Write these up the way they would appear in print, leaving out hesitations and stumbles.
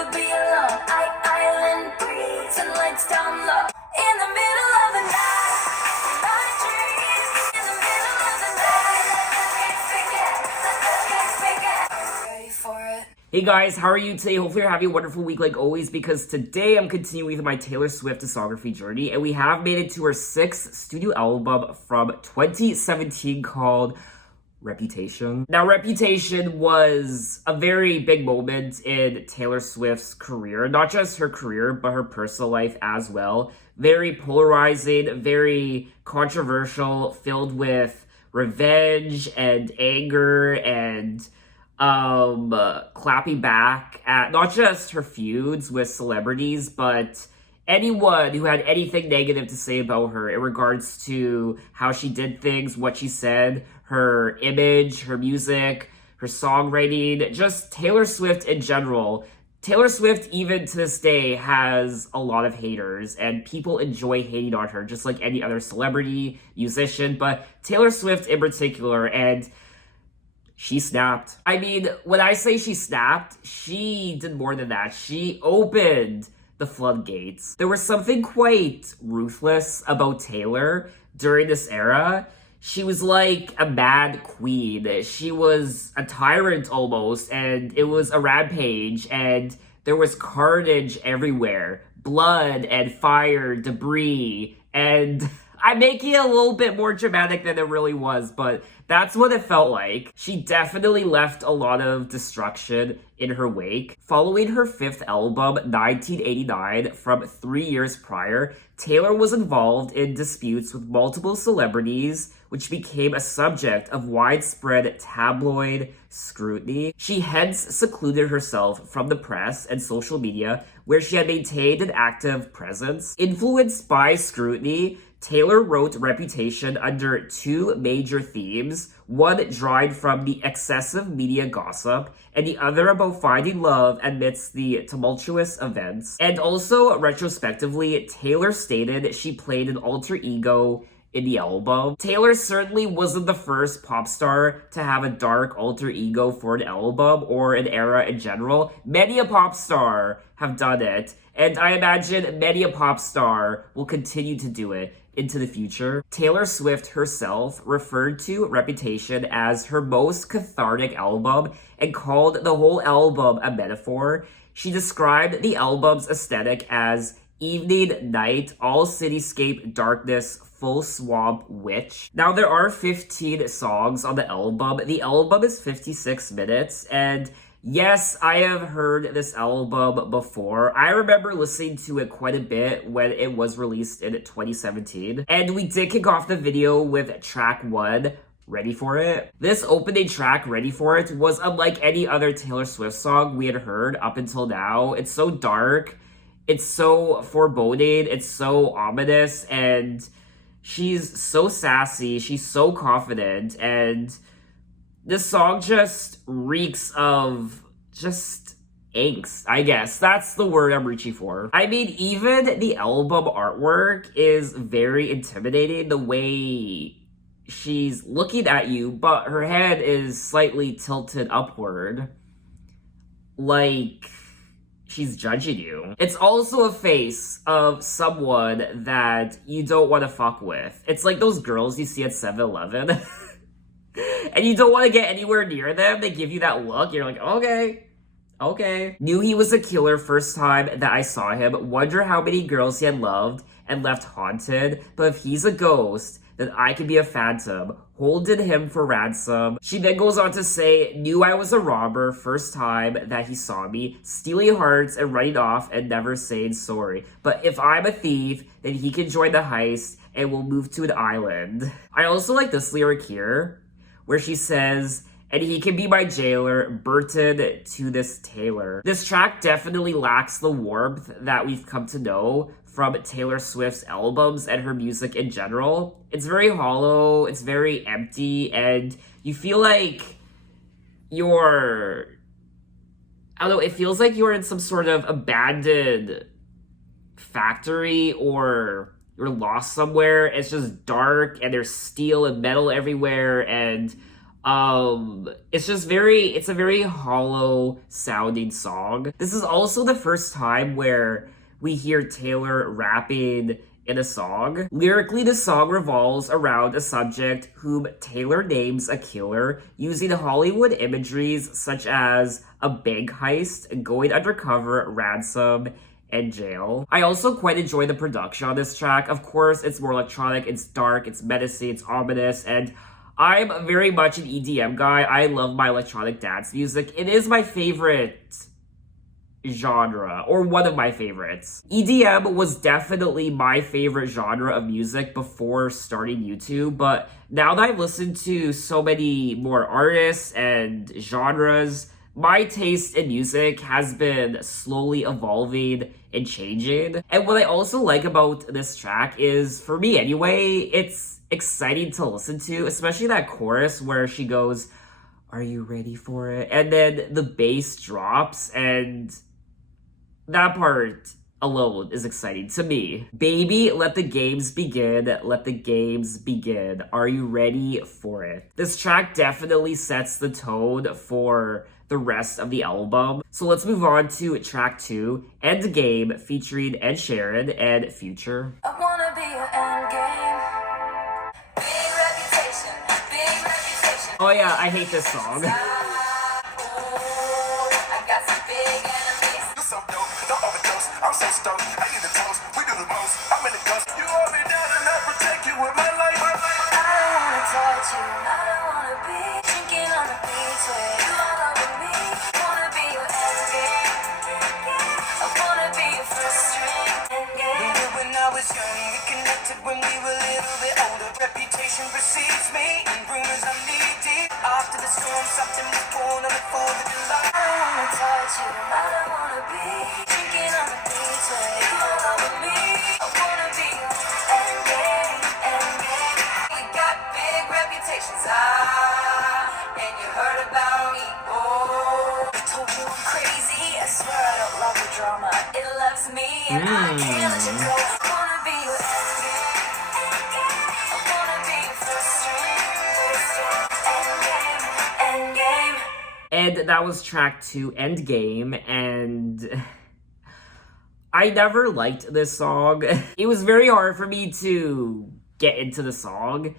never be alone. Island breeze and lights down low. In the middle of the night, my dreams. In the middle of the night, can't forget. Ready for it? Hey guys, how are you today? Hopefully you're having a wonderful week like always, because today I'm continuing with my Taylor Swift discography journey, and we have made it to her 6th studio album from 2017 called Reputation. Now, Reputation was a very big moment in Taylor Swift's career, not just her career, but her personal life as well. Very polarizing, very controversial, filled with revenge and anger and clapping back at not just her feuds with celebrities, but anyone who had anything negative to say about her in regards to how she did things, what she said, her image, her music, her songwriting, just Taylor Swift in general. Taylor Swift, even to this day, has a lot of haters, and people enjoy hating on her, just like any other celebrity, musician, but Taylor Swift in particular, and she snapped. I mean, when I say she snapped, she did more than that. She opened the floodgates. There was something quite ruthless about Taylor during this era. She was like a mad queen. She was a tyrant almost, and it was a rampage, and there was carnage everywhere. Blood and fire, debris, and I'm making it a little bit more dramatic than it really was, but that's what it felt like. She definitely left a lot of destruction in her wake. Following her 5th album, 1989, from 3 years prior, Taylor was involved in disputes with multiple celebrities, which became a subject of widespread tabloid scrutiny. She hence secluded herself from the press and social media, where she had maintained an active presence. Influenced by scrutiny, Taylor wrote Reputation under 2 major themes, one drawing from the excessive media gossip, and the other about finding love amidst the tumultuous events. And also, retrospectively, Taylor stated she played an alter ego in the album. Taylor certainly wasn't the first pop star to have a dark alter ego for an album or an era in general. Many a pop star have done it, and I imagine many a pop star will continue to do it into the future. Taylor Swift herself referred to Reputation as her most cathartic album and called the whole album a metaphor. She described the album's aesthetic as evening, night, all cityscape, darkness, full swamp, witch. Now, there are 15 songs on the album. The album is 56 minutes, and yes, I have heard this album before. I remember listening to it quite a bit when it was released in 2017. And we did kick off the video with track 1, Ready For It. This opening track, Ready For It, was unlike any other Taylor Swift song we had heard up until now. It's so dark, it's so foreboding, it's so ominous, and she's so sassy, she's so confident, and this song just reeks of just angst, I guess. That's the word I'm reaching for. I mean, even the album artwork is very intimidating. The way she's looking at you, but her head is slightly tilted upward, like she's judging you. It's also a face of someone that you don't want to fuck with. It's like those girls you see at 7-Eleven. And you don't want to get anywhere near them. They give you that look. You're like, okay. Knew he was a killer first time that I saw him. Wonder how many girls he had loved and left haunted. But if he's a ghost, then I could be a phantom, holding him for ransom. She then goes on to say, knew I was a robber first time that he saw me, stealing hearts and running off and never saying sorry. But if I'm a thief, then he can join the heist and we'll move to an island. I also like this lyric here, where she says, and he can be my jailer, Burton to this Taylor. This track definitely lacks the warmth that we've come to know from Taylor Swift's albums and her music in general. It's very hollow, it's very empty, and you feel like you're, I don't know, it feels like you're in some sort of abandoned factory, or you're lost somewhere. It's just dark and there's steel and metal everywhere, and It's a very hollow sounding song. This is also the first time where we hear Taylor rapping in a song. Lyrically, the song revolves around a subject whom Taylor names a killer using Hollywood imageries such as a bank heist, going undercover, ransom, and jail. I also quite enjoy the production on this track. Of course, it's more electronic, it's dark, it's menacing, it's ominous, and I'm very much an EDM guy. I love my electronic dance music. It is my favorite genre, or one of my favorites. EDM was definitely my favorite genre of music before starting YouTube, but now that I've listened to so many more artists and genres, my taste in music has been slowly evolving and changing. And what I also like about this track is, for me anyway, it's exciting to listen to, especially that chorus where she goes, "Are you ready for it?" And then the bass drops, and that part alone is exciting to me. Baby, let the games begin. Let the games begin. Are you ready for it? This track definitely sets the tone for the rest of the album. So let's move on to track 2, Endgame, featuring Ed Sheeran and Future. I wanna be your endgame. Big reputation, big reputation. Oh yeah, I hate this song. I got some big enemies. You so dope, don't overdose. I'm so stoked. I need the toast. We do the most. I'm in the ghost. You hold me down and I protect you with my life. I don't wanna touch you. I don't wanna be drinking on the beach with you all over me. Wanna be your endgame. I wanna be your first string. Remember when I was young, we connected when we were a little bit older. Reputation precedes me, and rumors I'm knee deep. After the storm, something was born on the 4th of July. I don't wanna touch you. I don't wanna be drinking on the beach with you all over me. I wanna be your endgame, endgame. We got big reputations, and you heard about me. Oh, I told you I'm crazy. I swear I don't love the drama. It loves me, and I can't let you go. I wanna be your endgame, endgame. I wanna be your first string, endgame, endgame. And that was track 2, Endgame, and I never liked this song. It was very hard for me to get into the song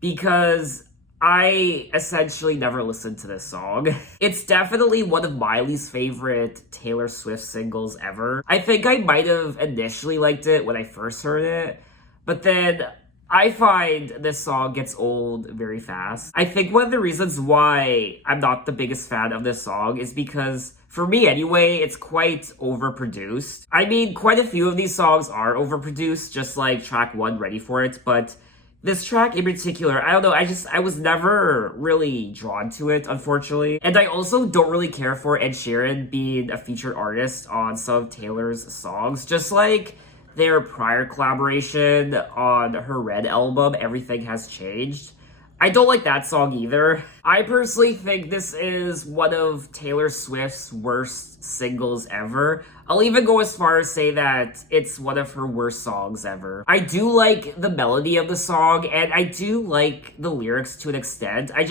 because I essentially never listened to this song. It's definitely one of Miley's favorite Taylor Swift singles ever. I think I might have initially liked it when I first heard it, but then I find this song gets old very fast. I think one of the reasons why I'm not the biggest fan of this song is because, for me anyway, it's quite overproduced. I mean, quite a few of these songs are overproduced, just like track 1, Ready For It, but this track in particular, I don't know, I was never really drawn to it, unfortunately. And I also don't really care for Ed Sheeran being a featured artist on some of Taylor's songs, just like their prior collaboration on her Red album, Everything Has Changed. I don't like that song either. I personally think this is one of Taylor Swift's worst singles ever. I'll even go as far as say that it's one of her worst songs ever. I do like the melody of the song, and I do like the lyrics to an extent. I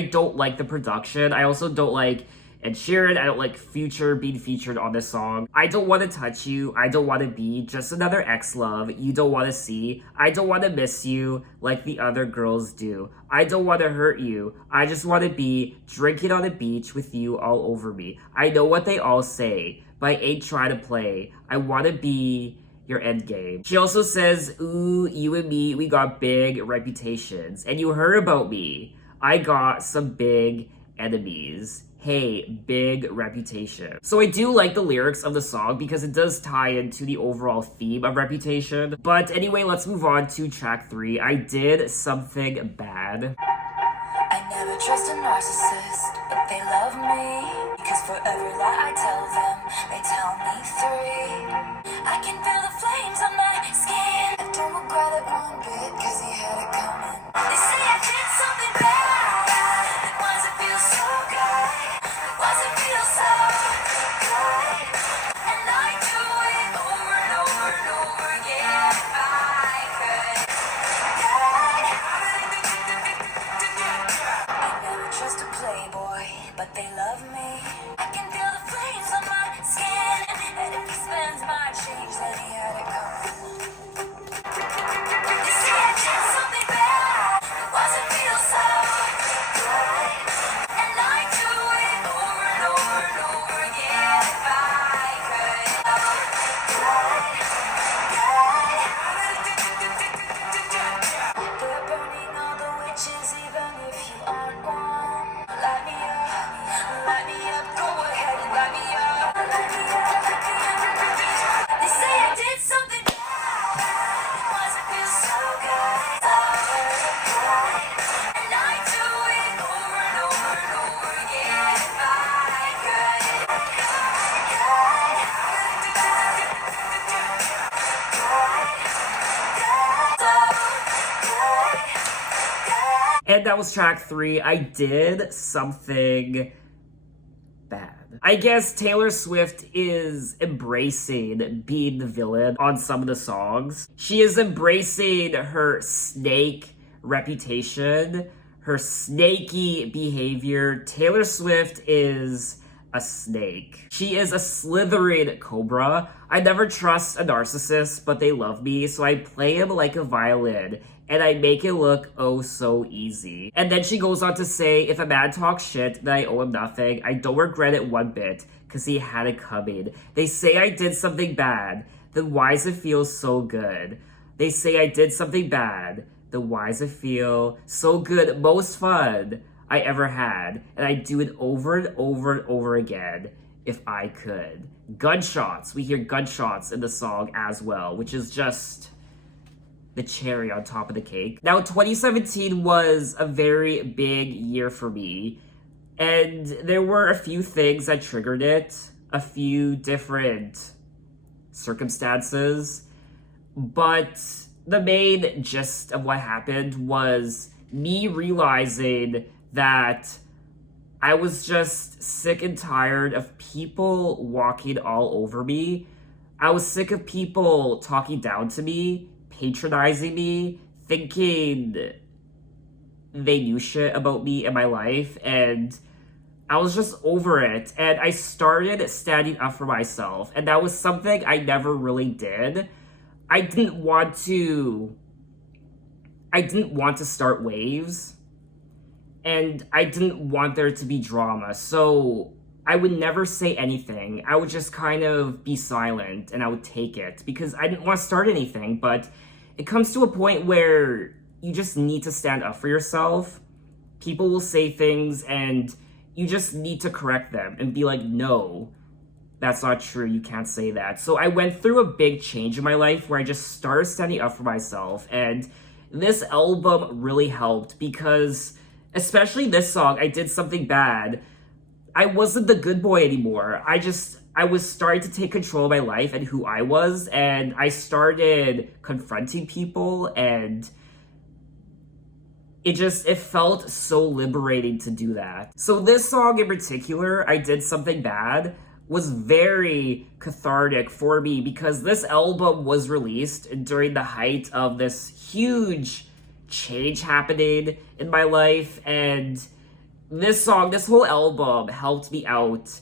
don't like the production. I also don't like Ed Sheeran. I don't like Future being featured on this song. I don't want to touch you. I don't want to be just another ex-love you don't want to see. I don't want to miss you like the other girls do. I don't want to hurt you. I just want to be drinking on a beach with you all over me. I know what they all say, but I ain't trying to play. I want to be your endgame. She also says, ooh, you and me, we got big reputations. And you heard about me. I got some big enemies. Hey, big reputation. So I do like the lyrics of the song because it does tie into the overall theme of Reputation. But anyway, let's move on to track 3, I Did Something Bad. I never trust a narcissist, but they love me. Because for every lie I tell them, they tell me 3. I can feel the flames on my skin. I don't regret it one bit, cause he had it coming. They say I did something bad. Why does it feel so good? Why does it feel so good? And I do it over and over and over again. If I could. I I can feel the flames on my skin. And if he spends my change, then he had it coming. You see, I did something bad. Why's it feel so good? And I do it over and over and over again if I could. They're burning all the witches, even if you aren't one. Light me up, go ahead and light me up. They say I did something bad. Why does it feel so good? And I do it over and over and over again if I could. And that was track 3. I did something bad. I guess Taylor Swift is embracing being the villain on some of the songs. She is embracing her snake reputation, her snaky behavior. Taylor Swift is a snake. She is a slithering cobra. I never trust a narcissist, but they love me, so I play him like a violin, and I make it look oh so easy. And then she goes on to say, if a man talks shit, then I owe him nothing. I don't regret it one bit, because he had it coming. They say I did something bad, then why does it feel so good? They say I did something bad, then why does it feel so good? Most fun I ever had, and I do it over and over and over again if I could. Gunshots. We hear gunshots in the song as well, which is just the cherry on top of the cake. Now, 2017 was a very big year for me, and there were a few things that triggered it, a few different circumstances, but the main gist of what happened was me realizing that I was just sick and tired of people walking all over me. I was sick of people talking down to me, patronizing me, thinking they knew shit about me and my life, and I was just over it. And I started standing up for myself, and that was something I never really did. I didn't want to start waves, and I didn't want there to be drama, so I would never say anything. I would just kind of be silent, and I would take it, because I didn't want to start anything. But it comes to a point where you just need to stand up for yourself. People will say things, and you just need to correct them and be like, no, that's not true, you can't say that. So I went through a big change in my life where I just started standing up for myself, and this album really helped, because especially this song, I Did Something Bad, I wasn't the good boy anymore. I was starting to take control of my life and who I was, and I started confronting people, and it felt so liberating to do that. So this song in particular, I Did Something Bad, was very cathartic for me, because this album was released during the height of this huge change happening in my life, and this whole album helped me out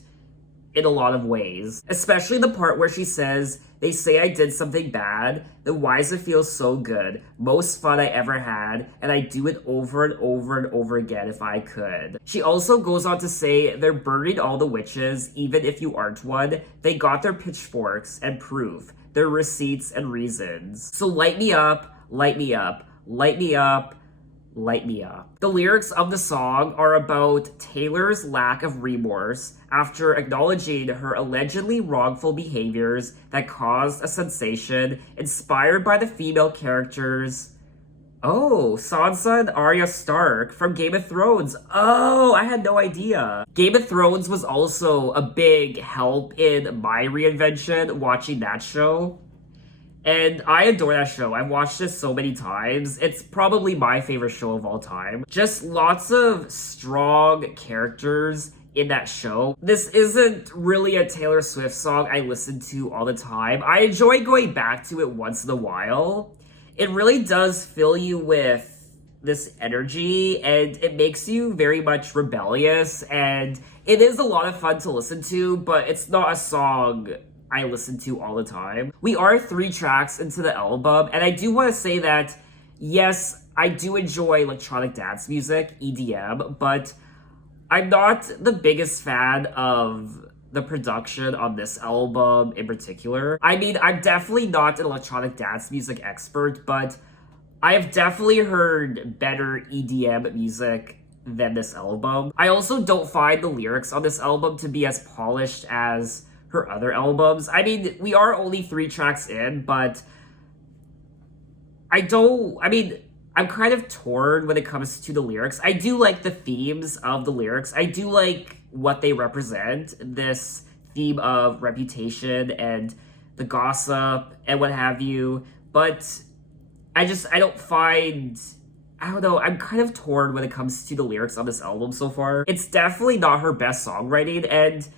in a lot of ways, especially the part where she says, they say I did something bad, then why does it feel so good? Most fun I ever had, and I do it over and over and over again if I could. She also goes on to say, they're burning all the witches, even if you aren't one. They got their pitchforks and proof, their receipts and reasons. So light me up, light me up, light me up, light me up. The lyrics of the song are about Taylor's lack of remorse after acknowledging her allegedly wrongful behaviors that caused a sensation inspired by the female characters. Oh, Sansa and Arya Stark from Game of Thrones. Oh, I had no idea. Game of Thrones was also a big help in my reinvention watching that show. And I adore that show. I've watched it so many times. It's probably my favorite show of all time. Just lots of strong characters in that show. This isn't really a Taylor Swift song I listen to all the time. I enjoy going back to it once in a while. It really does fill you with this energy, and it makes you very much rebellious, and It is a lot of fun to listen to, but it's not a song I listen to all the time. We are 3 tracks into the album, and I do want to say that, yes, I do enjoy electronic dance music, EDM, but I'm not the biggest fan of the production on this album in particular. I mean, I'm definitely not an electronic dance music expert, but I have definitely heard better EDM music than this album. I also don't find the lyrics on this album to be as polished as her other albums. I mean, we are only 3 tracks in, but I'm kind of torn when it comes to the lyrics. I do like the themes of the lyrics. I do like what they represent, this theme of reputation and the gossip and what have you. But I don't know, I'm kind of torn when it comes to the lyrics on this album so far. It's definitely not her best songwriting, and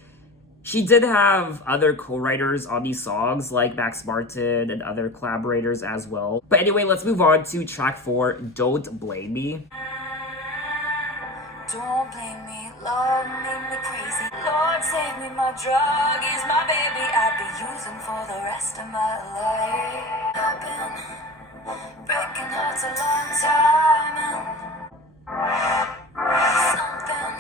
she did have other co-writers on these songs, like Max Martin and other collaborators as well. But anyway, let's move on to track 4, Don't Blame Me. Don't blame me, love made me crazy. Lord save me, my drug is my baby. I'll be using for the rest of my life. I've been breaking hearts a long time, and something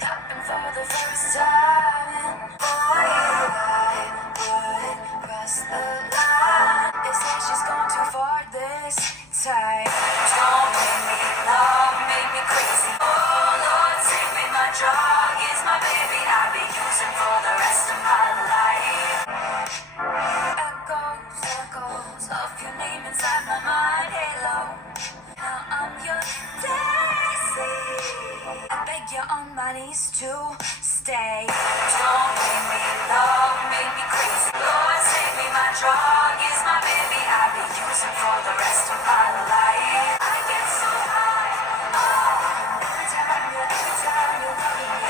happened for the first time. And boy, I would cross the line. They say she's gone too far this time. Don't blame me, love made me crazy. Oh Lord, save me, my drug is my baby. I'll be using for the rest of my life. Echoes, echoes of your name inside my mind. Halo, now I'm your Daisy. I beg you on my knees to stay. Don't blame me, love made me crazy. Lord, save me, my drug is my baby. I'll be using for the rest of my life. I get so high, oh, every time you're loving me.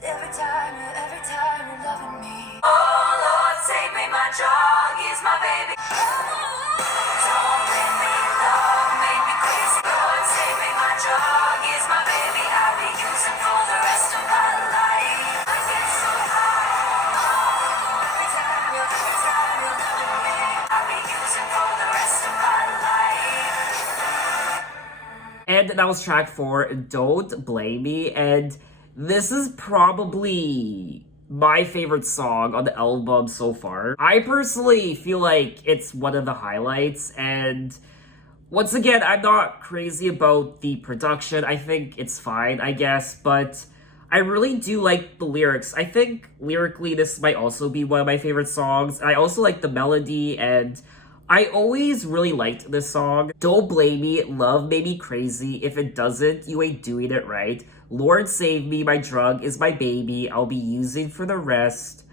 Every time you're loving me. Oh Lord, save me, my drug is my baby. Don't blame me, love made me crazy. Lord, save me, my drug is my baby. I'll be using for the rest of my life. I get so high, oh, every time you're loving me. I'll be using for the rest of my life. And that was track 4, Don't Blame Me, and this is probably my favorite song on the album so far. I personally feel like it's one of the highlights, and once again, I'm not crazy about the production. I think it's fine, I guess, but I really do like the lyrics. I think lyrically this might also be one of my favorite songs. I also like the melody, and I always really liked this song. Don't blame me, love made me crazy. If it doesn't, you ain't doing it right. Lord save me, my drug is my baby. I'll be using for the rest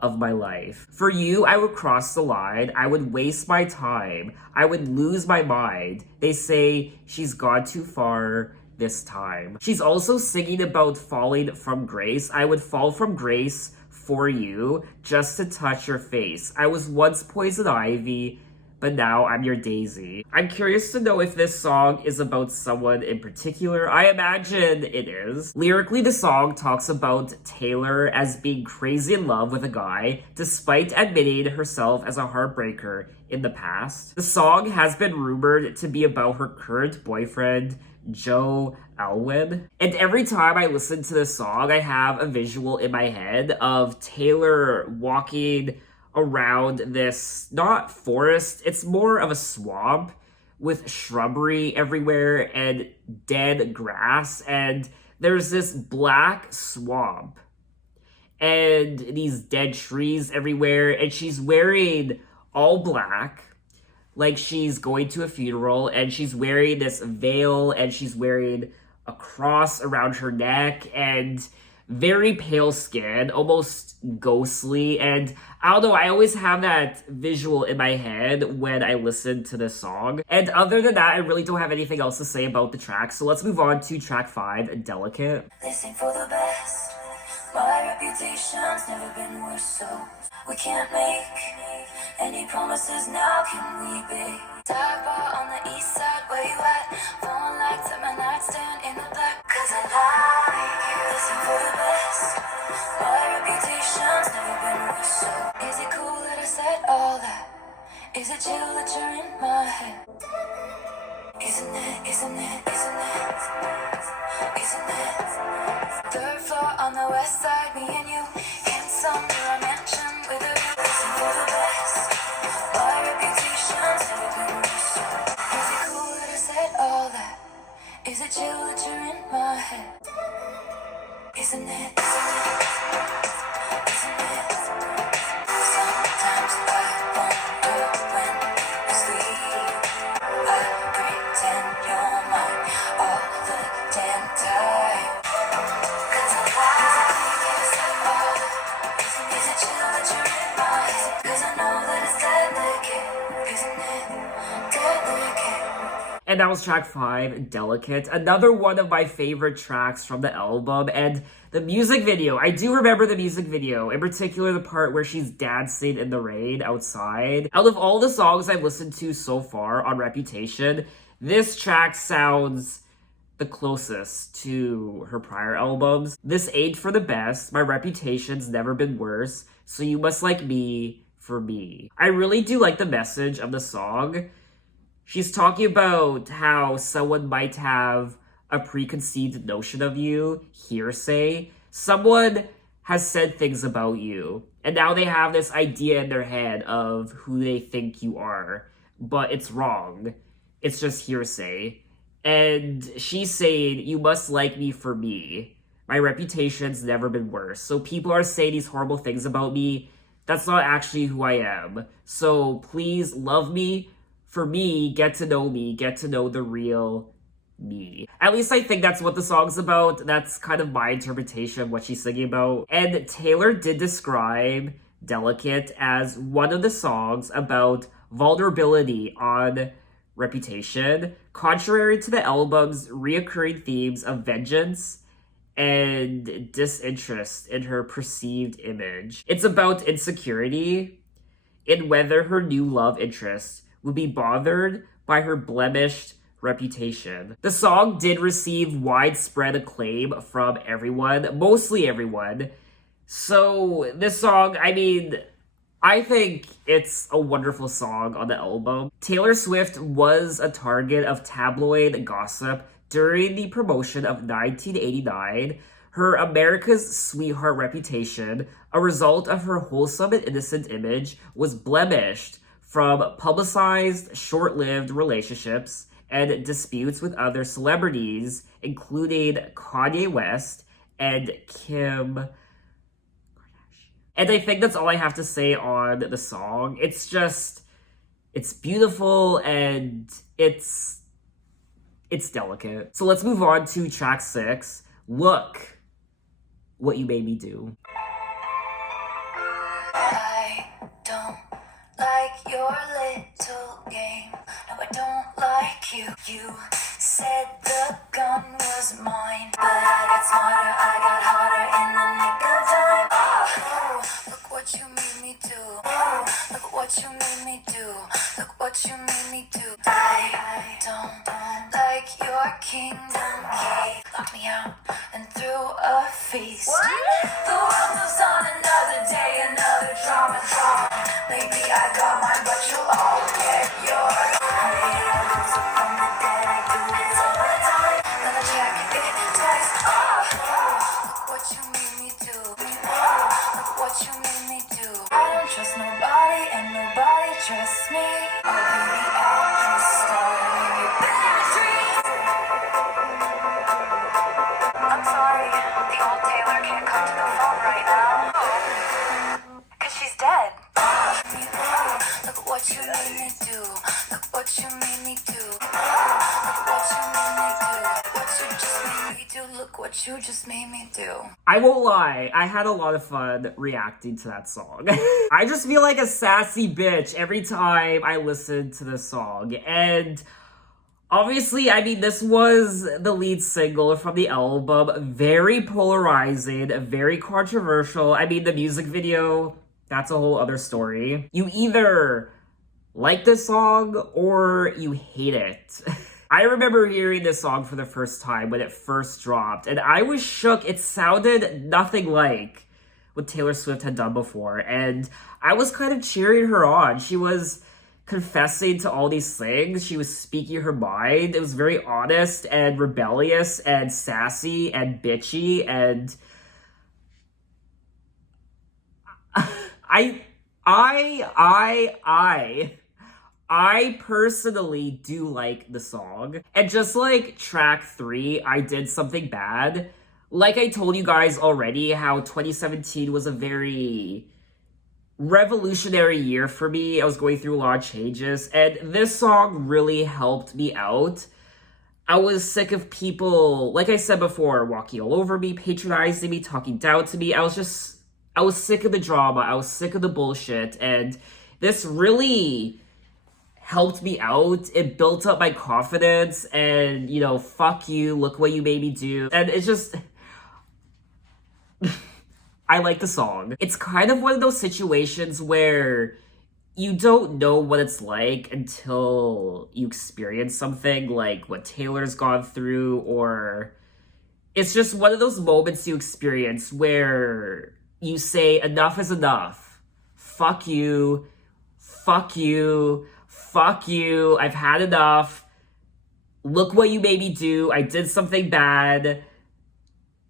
of my life. For you, I would cross the line. I would waste my time. I would lose my mind. They say she's gone too far this time. She's also singing about falling from grace. I would fall from grace for you just to touch your face. I was once poison ivy, but now I'm your daisy. I'm curious to know if this song is about someone in particular. I imagine it is. Lyrically, the song talks about Taylor as being crazy in love with a guy, despite admitting herself as a heartbreaker in the past. The song has been rumored to be about her current boyfriend, Joe Alwyn. And every time I listen to this song, I have a visual in my head of Taylor walking around this, not forest, it's more of a swamp with shrubbery everywhere and dead grass, and there's this black swamp and these dead trees everywhere, and she's wearing all black like she's going to a funeral, and she's wearing this veil, and she's wearing a cross around her neck, and very pale skin, almost ghostly, and I don't know, I always have that visual in my head when I listen to this song. And other than that, I really don't have anything else to say about the track, so let's move on to track 5, Delicate. They sing for the best. My reputation's never been worse, so we can't make any promises now, can we be? Dive bar on the east side, where you at? Phone lights at my nightstand in the black, 'cause I like it you that you're in my head? Isn't it, isn't it, isn't it, isn't it? Third floor on the west side, me and you, handsome, you're a mansion with a view. Listen for the best, my reputation's never been worse. Is it cool that I said all that? Is it chill that you're in my head? Isn't it, isn't it, isn't it? Sometimes I wonder when you sleep. I pretend you're mine all the damn time. 'Cause I'm is it chill that you're in my head? 'Cause I know that it's delicate, isn't it? Delicate. And that was track 5, Delicate, another one of my favorite tracks from the album. And the music video, I do remember the music video, in particular the part where she's dancing in the rain outside. Out of all the songs I've listened to so far on Reputation, this track sounds the closest to her prior albums. This ain't for the best, my reputation's never been worse, so you must like me for me. I really do like the message of the song. She's talking about how someone might have a preconceived notion of you, hearsay. Someone has said things about you, and now they have this idea in their head of who they think you are, but it's wrong. It's just hearsay. And she's saying, you must like me for me. My reputation's never been worse. So people are saying these horrible things about me. That's not actually who I am. So please love me for me, get to know me, get to know the real me. At least I think that's what the song's about. That's kind of my interpretation of what she's singing about. And Taylor did describe Delicate as one of the songs about vulnerability on Reputation, contrary to the album's reoccurring themes of vengeance and disinterest in her perceived image. It's about insecurity in whether her new love interest would be bothered by her blemished reputation. The song did receive widespread acclaim from everyone, mostly everyone. So this song, I think it's a wonderful song on the album. Taylor Swift was a target of tabloid gossip during the promotion of 1989. Her America's Sweetheart reputation, a result of her wholesome and innocent image, was blemished from publicized, short-lived relationships and disputes with other celebrities, including Kanye West and Kim Kardashian. And I think that's all I have to say on the song. It's beautiful and it's delicate. So let's move on to track 6, Look What You Made Me Do. I don't like your little game. No, I don't like you. You said the gun was mine, but I got smarter, I got harder in the nick of time. Oh, look what you made me do. Oh, look what you made me do. Look what you made me do. I don't like your kingdom key. Locked me out and threw a feast. What? The world moves on another day, another drama. Maybe I got mine, but you'll all get yours. I made a lose from the dead. I do this all the time. Then I check it twice. Oh, look what you made me do. Look what you made me do. I don't trust nobody, and nobody trusts me. I'll be the actress starring in your bad dreams. I'm sorry, the old Taylor can't come to the phone right now. 'Cause she's dead. Look what you made me do. Look what you made me do. Look what you made me do. What you just made me do. Look what you just made me do. I won't lie, I had a lot of fun reacting to that song. I just feel like a sassy bitch every time I listen to this song. And obviously, this was the lead single from the album. Very polarizing, very controversial. The music video, that's a whole other story. You either like this song or you hate it. I remember hearing this song for the first time when it first dropped, and I was shook. It sounded nothing like what Taylor Swift had done before, and I was kind of cheering her on. She was confessing to all these things. She was speaking her mind. It was very honest and rebellious and sassy and bitchy, and I personally do like the song. And just like track 3, I Did Something Bad. Like I told you guys already, how 2017 was a very revolutionary year for me. I was going through a lot of changes, and this song really helped me out. I was sick of people, like I said before, walking all over me, patronizing me, talking down to me. I was sick of the drama. I was sick of the bullshit, and this really helped me out. It built up my confidence, and, you know, fuck you, look what you made me do. And it's just... I like the song. It's kind of one of those situations where you don't know what it's like until you experience something like what Taylor's gone through, or it's just one of those moments you experience where you say, enough is enough. Fuck you. Fuck you. Fuck you. I've had enough. Look what you made me do. I did something bad.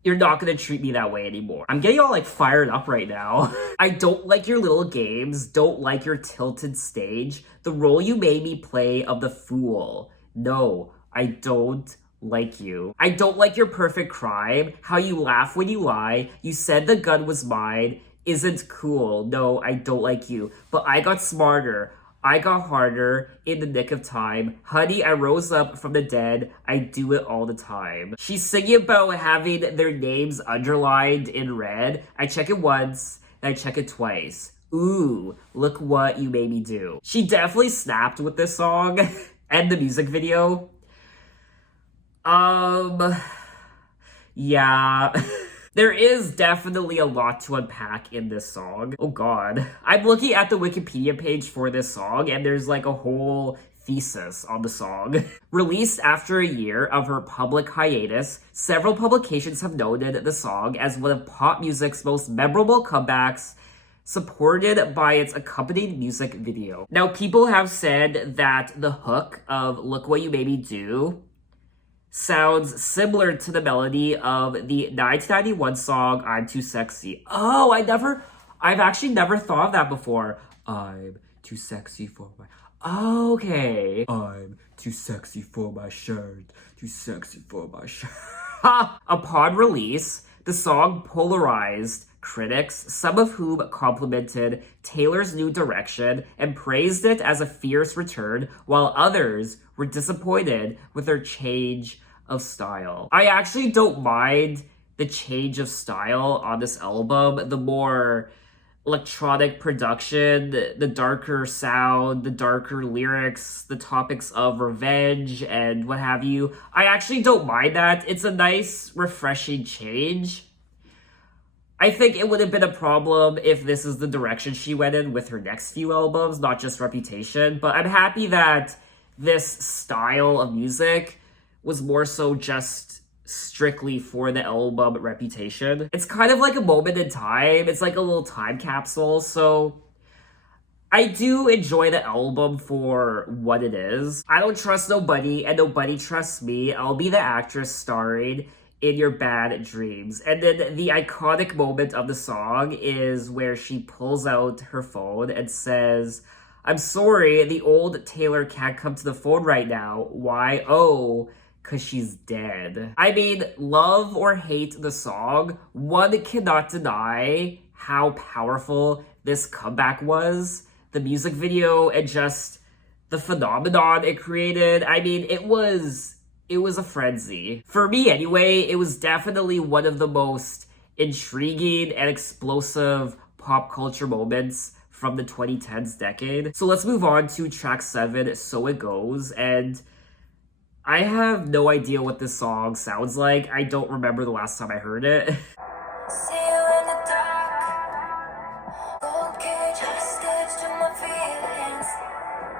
You're not gonna treat me that way anymore. I'm getting all like fired up right now. I don't like your little games. Don't like your tilted stage. The role you made me play of the fool. No, I don't like you. I don't like your perfect crime. How you laugh when you lie. You said the gun was mine. Isn't cool. No, I don't like you. But I got smarter. I got harder in the nick of time. Honey, I rose up from the dead. I do it all the time. She's singing about having their names underlined in red. I check it once, then I check it twice. Ooh, look what you made me do. She definitely snapped with this song and the music video. Yeah. There is definitely a lot to unpack in this song. Oh god. I'm looking at the Wikipedia page for this song, and there's like a whole thesis on the song. Released after a year of her public hiatus, several publications have noted the song as one of pop music's most memorable comebacks, supported by its accompanying music video. Now, people have said that the hook of Look What You Made Me Do sounds similar to the melody of the 1991 song I'm Too Sexy. Oh, I've actually never thought of that before. I'm too sexy for my... Okay. I'm too sexy for my shirt. Too sexy for my shirt. Upon release, the song polarized critics, some of whom complimented Taylor's new direction and praised it as a fierce return, while others were disappointed with her change of style. I actually don't mind the change of style on this album. The more electronic production, the darker sound, the darker lyrics, the topics of revenge and what have you. I actually don't mind that. It's a nice, refreshing change. I think it would have been a problem if this is the direction she went in with her next few albums, not just Reputation, but I'm happy that this style of music was more so just strictly for the album Reputation. It's kind of like a moment in time. It's like a little time capsule, so I do enjoy the album for what it is. I don't trust nobody, and nobody trusts me. I'll be the actress starring in your bad dreams. And then the iconic moment of the song is where she pulls out her phone and says, I'm sorry, the old Taylor can't come to the phone right now. Why? Oh, because she's dead. I mean, love or hate the song, one cannot deny how powerful this comeback was. The music video and just the phenomenon it created. I mean, it was a frenzy. For me anyway, it was definitely one of the most intriguing and explosive pop culture moments from the 2010s decade. So let's move on to track 7, So It Goes, and I have no idea what this song sounds like. I don't remember the last time I heard it. See you in the dark. Gold cage hostage to my feelings.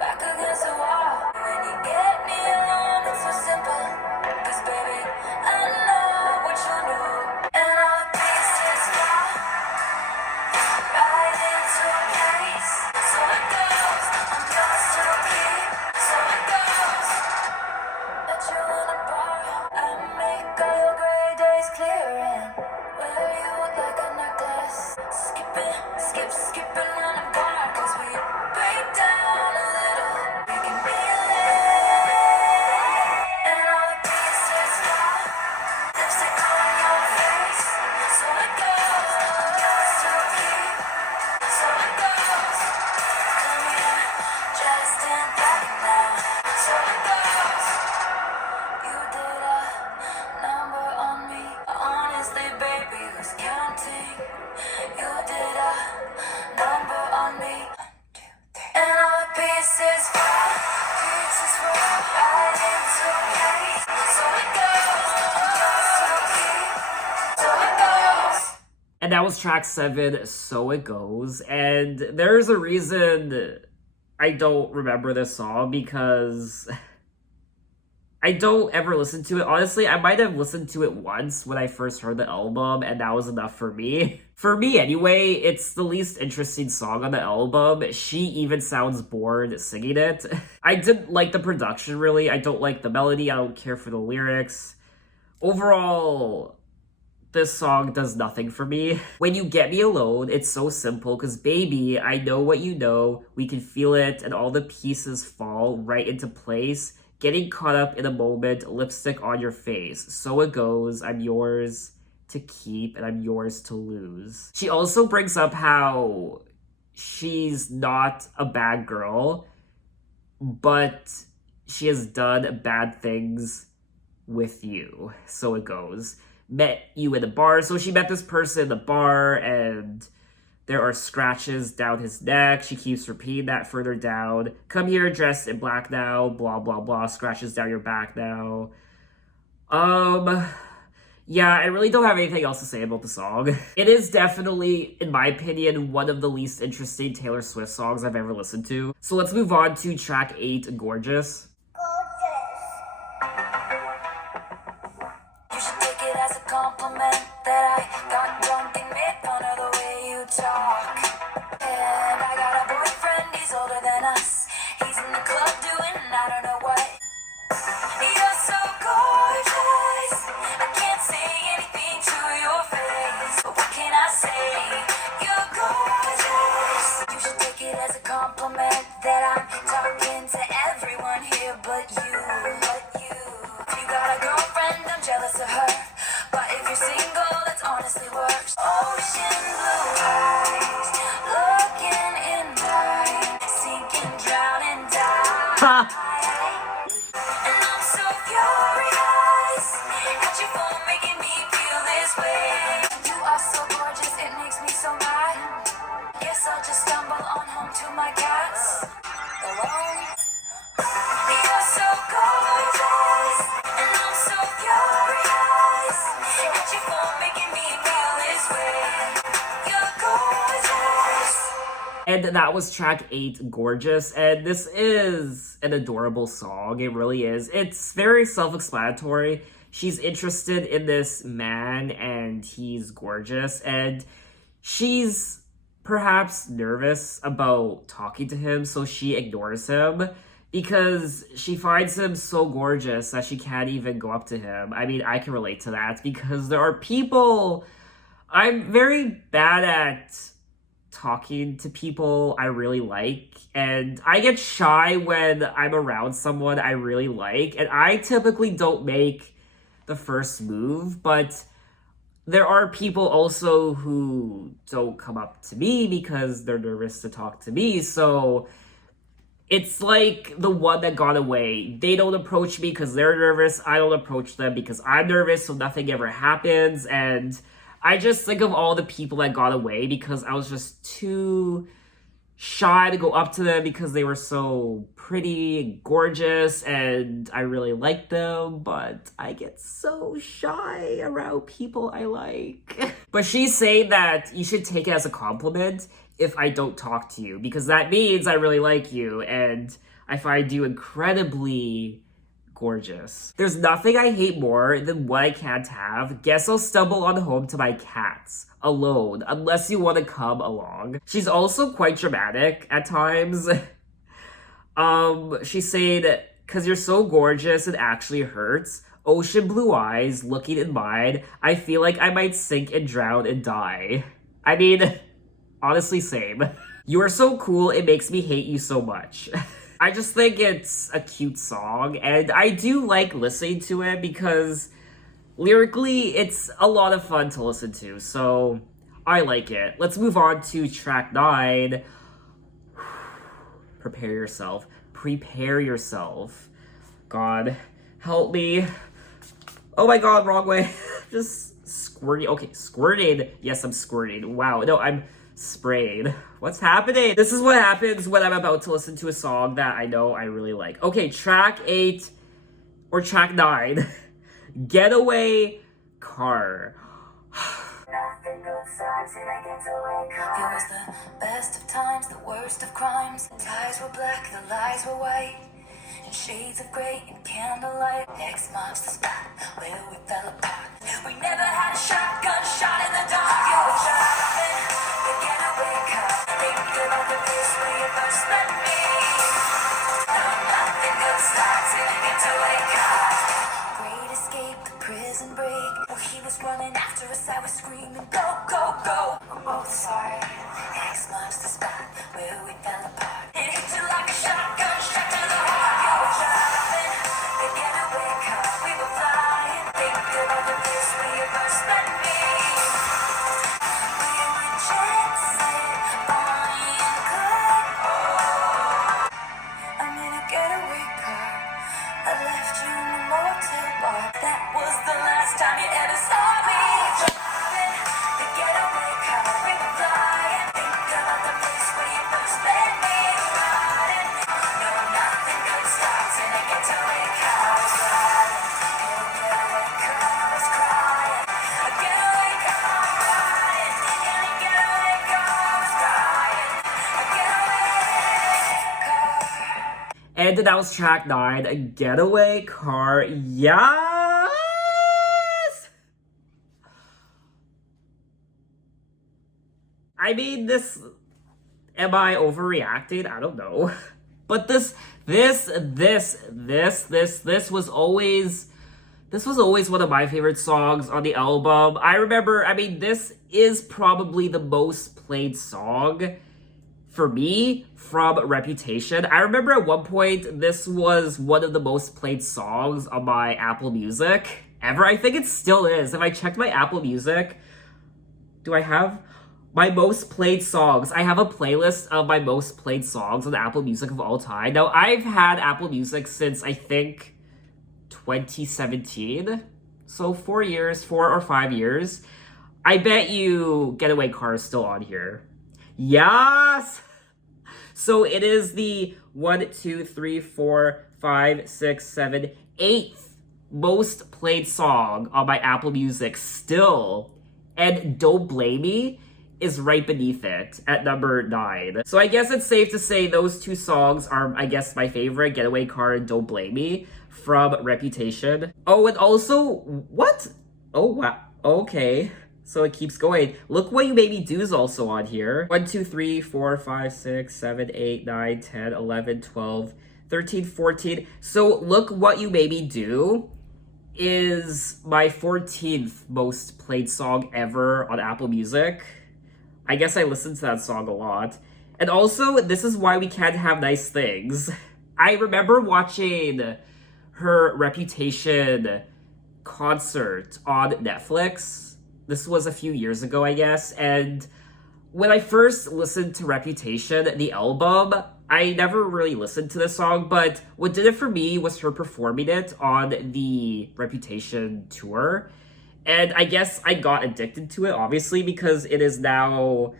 Back against the wall. When you get me alone, it's so simple. 'Cause baby, I know what you know. And all the pieces fall right into place. So it goes. I'm yours to haunting. You did a number on me. And all the pieces fall, right into place. So it goes, so it goes. And that was track 7, So It Goes. And there's a reason I don't remember this song, because I don't ever listen to it. Honestly, I might have listened to it once when I first heard the album, and that was enough for me. For me, anyway, it's the least interesting song on the album. She even sounds bored singing it. I didn't like the production, really. I don't like the melody. I don't care for the lyrics. Overall, this song does nothing for me. When You Get Me Alone, it's so simple, because baby, I know what you know, we can feel it, and all the pieces fall right into place. Getting caught up in a moment, lipstick on your face. So it goes, I'm yours to keep, and I'm yours to lose. She also brings up how she's not a bad girl, but she has done bad things with you. So it goes. Met you in the bar. So she met this person in the bar, and there are scratches down his neck. She keeps repeating that further down. Come here dressed in black now, blah, blah, blah. Scratches down your back now. Yeah, I really don't have anything else to say about the song. It is definitely, in my opinion, one of the least interesting Taylor Swift songs I've ever listened to. So let's move on to track 8, Gorgeous. You should take it as a compliment that I got drunk and made fun of the way you talk. And I got a boyfriend, he's older than us. He's in the club doing I don't know what. You're so gorgeous, I can't say anything to your face. But what can I say? You're gorgeous. You should take it as a compliment that I'm talking to everyone here but you. If you got a girlfriend, I'm jealous of her. But if you're single, it's honestly worse. Ocean blue eyes, looking in mine, sinking, drowning, die. And I'm so furious at you for making me feel this way. You are so gorgeous, it makes me so mad. Guess I'll just stumble on home to my cats alone. You're so gorgeous, and I'm so furious at you for making me feel this way. You're gorgeous. And that was track 8, Gorgeous. And this is an adorable song. It really is. It's very self-explanatory. She's interested in this man, and he's gorgeous. And she's perhaps nervous about talking to him, so she ignores him because she finds him so gorgeous that she can't even go up to him. I mean, I can relate to that because there are people... I'm very bad at talking to people I really like, and I get shy when I'm around someone I really like, and I typically don't make the first move, but there are people also who don't come up to me because they're nervous to talk to me, so it's like the one that got away. They don't approach me because they're nervous, I don't approach them because I'm nervous, so nothing ever happens, and I just think of all the people that got away because I was just too shy to go up to them because they were so pretty and gorgeous and I really liked them, but I get so shy around people I like. But she's saying that you should take it as a compliment if I don't talk to you because that means I really like you and I find you incredibly gorgeous. There's nothing I hate more than what I can't have. Guess I'll stumble on home to my cats alone unless you want to come along. She's also quite dramatic at times. She's saying, cause you're so gorgeous it actually hurts. Ocean blue eyes looking in mine. I feel like I might sink and drown and die. I mean, honestly, same. You are so cool, it makes me hate you so much. I just think it's a cute song, and I do like listening to it because lyrically, it's a lot of fun to listen to, so I like it. Let's move on to track 9. Prepare yourself. Prepare yourself. God, help me. Oh my god, wrong way. Just squirting. Okay, squirting. Yes, I'm squirting. Wow. No, I'm sprayed. What's happening? This is what happens when I'm about to listen to a song that I know I really like. Okay, track 8 or track 9. Getaway Car. Nothing good starts in a getaway car. It was the best of times, the worst of crimes. The ties were black, the lies were white. In shades of grey and candlelight. X marks the spot where we fell apart. We never had a shotgun shot in the dark. You were driving the getaway car. Think about the place where you first met me. No, nothing good starts in a getaway car. Great escape, the prison break. Well, he was running after us, I was screaming, go, go, go. We're both sorry. X marks the spot where we fell apart. It hit you like a shotgun shot to the heart. You were driving the getaway car. We were flying. Think about the place where you first met me. We were jet set, Bonnie and Clyde. I'm in a getaway car. I left you in the motel bar. That was the last time you ever saw me. Driving the getaway car. We were flying. Think about the place where you first met me. Riding. No, nothing good starts in a getaway car. I was riding. In a getaway car. I was crying. A getaway car. Riding. In a getaway car. I was crying. A getaway car. And that was track 9, a Getaway Car. Yes! I mean, this... Am I overreacting? I don't know. But this was always... This was always one of my favorite songs on the album. I remember, I mean, this is probably the most played song for me from Reputation. I remember at one point, this was one of the most played songs on my Apple Music ever. I think it still is. If I checked my Apple Music, do I have my most played songs? I have a playlist of my most played songs on Apple Music of all time. Now, I've had Apple Music since, I think, 2017. So 4 or 5 years. I bet you Getaway Car is still on here. Yes! So it is the 1, 2, 3, 4, 5, 6, 7, 8th most played song on my Apple Music still. And Don't Blame Me is right beneath it at number 9. So I guess it's safe to say those two songs are, I guess, my favorite, Getaway Car and Don't Blame Me from Reputation. Oh, and also, what? Oh, wow. Okay. So it keeps going. Look What You Made Me Do is also on here. 1, 2, 3, 4, 5, 6, 7, 8, 9, 10, 11, 12, 13, 14. So Look What You Made Me Do is my 14th most played song ever on Apple Music. I guess I listened to that song a lot. And also, This Is Why We Can't Have Nice Things. I remember watching her Reputation concert on Netflix. This was a few years ago, I guess, and when I first listened to Reputation, the album, I never really listened to this song, but what did it for me was her performing it on the Reputation tour, and I guess I got addicted to it, obviously, because it is now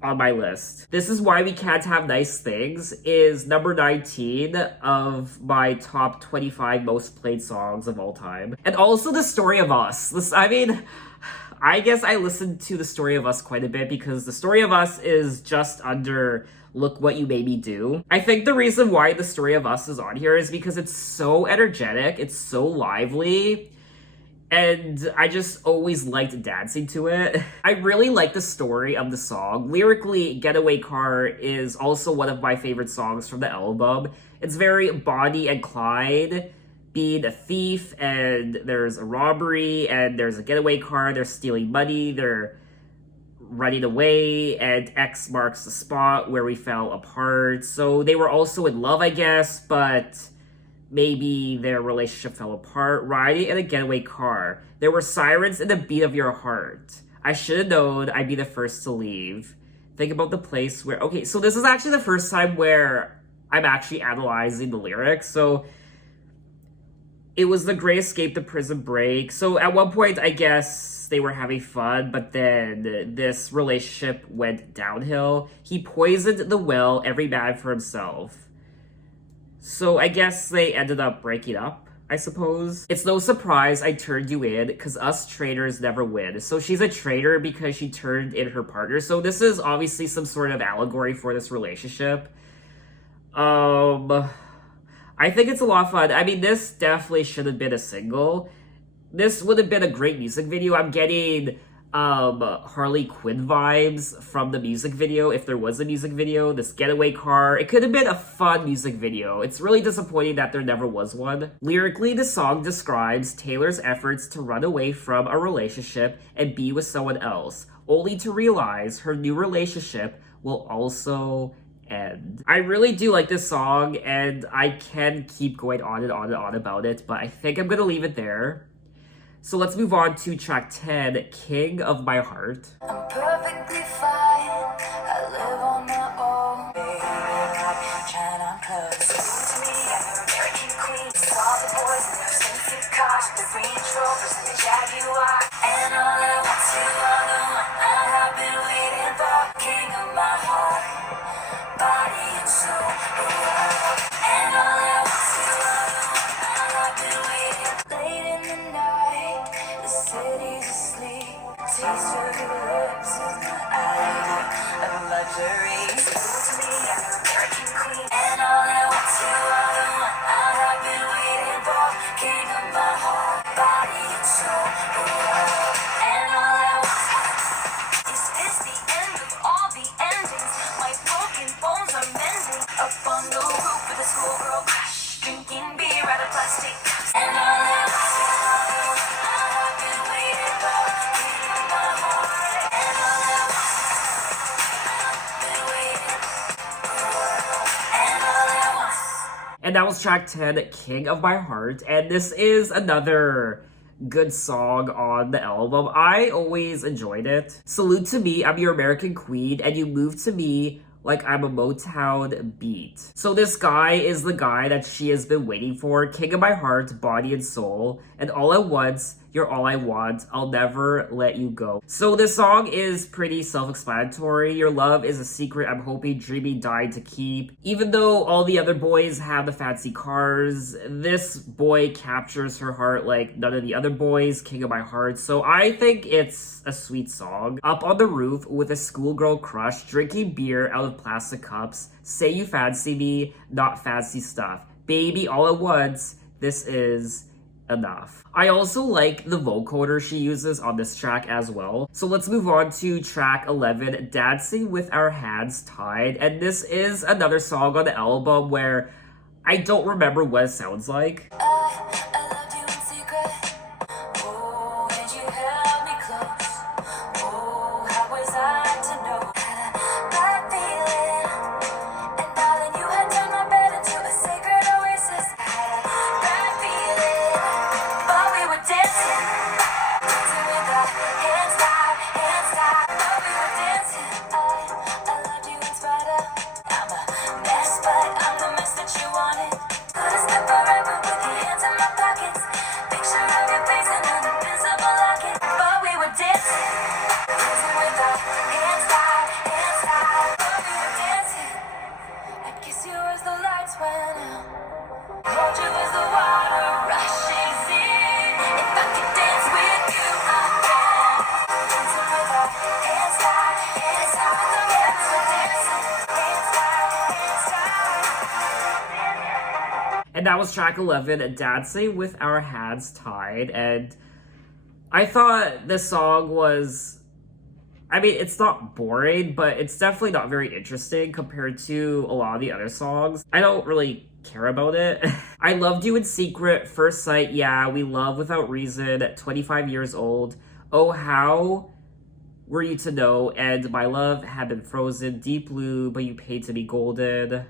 on my list. This Is Why We Can't Have Nice Things is number 19 of my top 25 most played songs of all time. And also The Story of Us. I guess I listened to The Story of Us quite a bit because The Story of Us is just under Look What You Made Me Do. I think the reason why The Story of Us is on here is because it's so energetic, it's so lively, and I just always liked dancing to it. I really like the story of the song. Lyrically, Getaway Car is also one of my favorite songs from the album. It's very Bonnie and Clyde being a thief, and there's a robbery, and there's a getaway car, they're stealing money, they're running away, and X marks the spot where we fell apart. So they were also in love, I guess, but maybe their relationship fell apart. Riding in a getaway car. There were sirens in the beat of your heart. I should have known I'd be the first to leave. Think about the place where... Okay, so this is actually the first time where I'm actually analyzing the lyrics. So It was the Great Escape the Prison Break. So at one point, I guess they were having fun, but then this relationship went downhill. He poisoned the well, every man for himself. So I guess they ended up breaking up, I suppose. It's no surprise I turned you in, because us traitors never win. So she's a traitor because she turned in her partner. So this is obviously some sort of allegory for this relationship. I think it's a lot of fun. I mean, this definitely should have been a single. This would have been a great music video. I'm getting Harley Quinn vibes from the music video, if there was a music video. This Getaway Car. It could have been a fun music video. It's really disappointing that there never was one. Lyrically, the song describes Taylor's efforts to run away from a relationship and be with someone else, only to realize her new relationship will also end. I really do like this song, and I can keep going on and on and on about it, but I think I'm gonna leave it there. So let's move on to track 10, King of My Heart. I'm perfectly fine. I live on my own. Baby, like China clothes. To me, I'm an American queen. All the boys in their expensive cars, the Range Rovers and the Jaguar. And all I want to are the one I've been waiting for. King of my heart, body and soul. And all I want to are the one I've been waiting. Late in the night, the city's asleep. Taste of your lips is my idea of luxury. To me, I'm an American queen. And all I want to are the one I've been waiting for. King of my heart, body and soul. And all I want is this the end of all the endings? My broken bones are mending. Up on the roof with a schoolgirl crush, drinking beer out of plastic cups. And all I want is all the one I've been waiting for. King of my heart. And all I want I've been waiting for. And all I want. And that was track 10, King of My Heart. And this is another good song on the album. I always enjoyed it. Salute to me, I'm your American queen, and you move to me like I'm a Motown beat. So this guy is the guy that she has been waiting for. King of my heart, body and soul. And all at once, you're all I want. I'll never let you go. So this song is pretty self-explanatory. Your love is a secret I'm hoping, dreaming, dying to keep. Even though all the other boys have the fancy cars, this boy captures her heart like none of the other boys. King of my heart. So I think it's a sweet song. Up on the roof with a schoolgirl crush, drinking beer out of plastic cups. Say you fancy me, not fancy stuff. Baby, all at once, this is enough. I also like the vocoder she uses on this track as well. So let's move on to track 11, Dancing with Our Hands Tied. And this is another song on the album where I don't remember what it sounds like. I loved you in secret. Oh, and you held me close. Oh, how was I to know? Had a bad feeling. And darling, you had turned my bed into a sacred oasis. Had a bad feeling. But we were dancing. Dancing with our hands tied, hands tied. But we were dancing. I loved you in spite of. I'm a mess, but I'm the mess that you wanted. Could've stepped forever with your hands in my pockets. Picture of your face in an invisible locket. But we were dancing. Dancing with our hands tied, hands tied. But we were dancing. I'd kiss you as the lights went out. Hold you as the water rushes in. If I could dance with you, I can. Dancing with our hands tied, hands tied. Hands tied, hands tied. And that was track 11, Dancing with Our Hands Tied. And I thought this song was, I mean, it's not boring, but it's definitely not very interesting compared to a lot of the other songs. I don't really care about it. I loved you in secret, first sight, yeah, we love without reason, 25 years old. Oh, how were you to know? And my love had been frozen, deep blue, but you paid to be golden.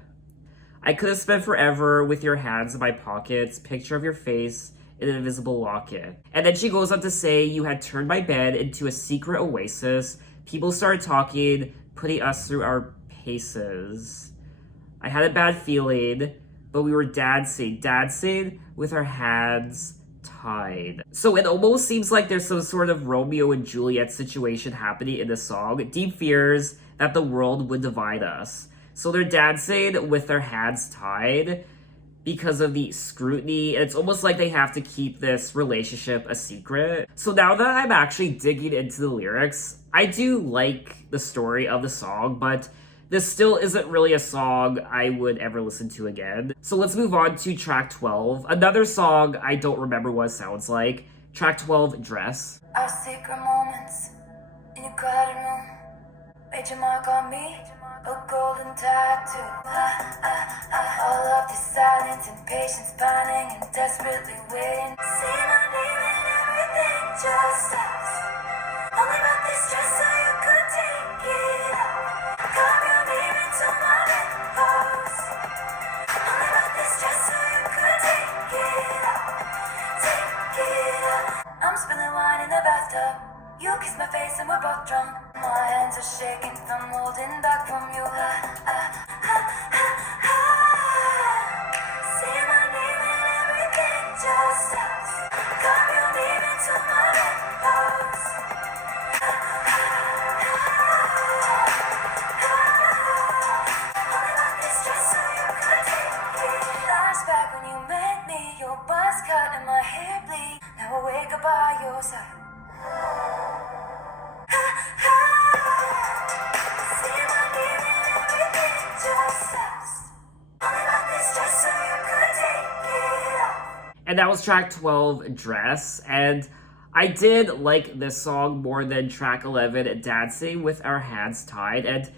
I could have spent forever with your hands in my pockets, picture of your face in an invisible locket. And then she goes on to say, you had turned my bed into a secret oasis. People started talking, putting us through our paces. I had a bad feeling, but we were dancing with our hands tied. So it almost seems like there's some sort of Romeo and Juliet situation happening in the song. Deep fears that the world would divide us. So they're dancing with their hands tied because of the scrutiny. It's almost like they have to keep this relationship a secret. So now that I'm actually digging into the lyrics, I do like the story of the song, but this still isn't really a song I would ever listen to again. So let's move on to track 12. Another song I don't remember what it sounds like. Track 12, Dress. Our secret moments in your crowded room made your mark on me, a golden tattoo. All of this silence and patience, pining and desperately waiting. Say my name and everything just stops. Only about this dress so you could take it out. Carve your name into my bedpost. Only about this dress so you could take it out. Take it out. I'm spilling wine in the bathtub. You kiss my face and we're both drunk. My hands are shaking from holding back from you. Say my name and everything just stops. Carve your name into my bedpost. Only about this dress so you could take it. Flashback when you met me, your buzz cut and my hair bleed. Now I wake up by your side. And that was track 12, Dress. And I did like this song more than track 11, Dancing with Our Hands Tied. And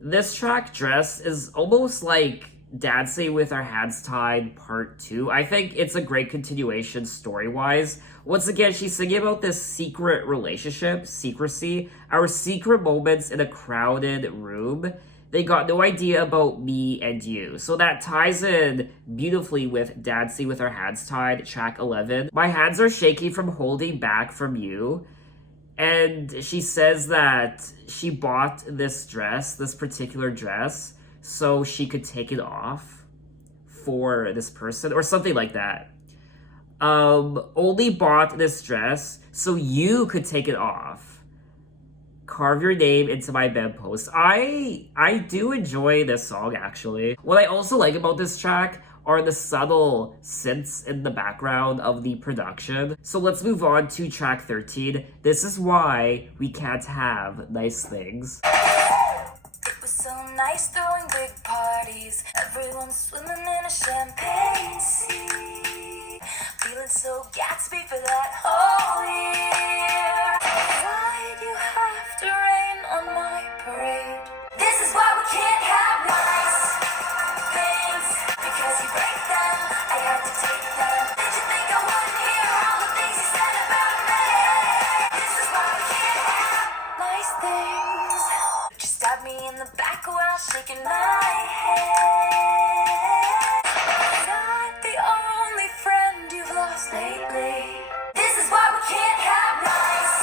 this track, Dress, is almost like Dancing with Our Hands Tied Part 2. I think it's a great continuation story-wise. Once again, she's singing about this secret relationship, secrecy, our secret moments in a crowded room. They got no idea about me and you. So that ties in beautifully with Dancing with Our Hands Tied, track 11. My hands are shaking from holding back from you. And she says that she bought this dress, this particular dress, so she could take it off for this person or something like that. Only bought this dress so you could take it off. Carve your name into my bedpost. I do enjoy this song, actually. What I also like about this track are the subtle synths in the background of the production. So let's move on to track 13. This is why we can't have nice things. It was so nice throwing big parties. Everyone swimming in a champagne sea. Feeling so Gatsby for that whole year. Why'd you have to rain on my parade? This is why we can't have nice things. Because you break them, I have to take them. Did you think I wouldn't hear all the things you said about me? This is why we can't have nice things. You stabbed me in the back while shaking my head. I'm not the only friend you've lost lately. This is why we can't have nice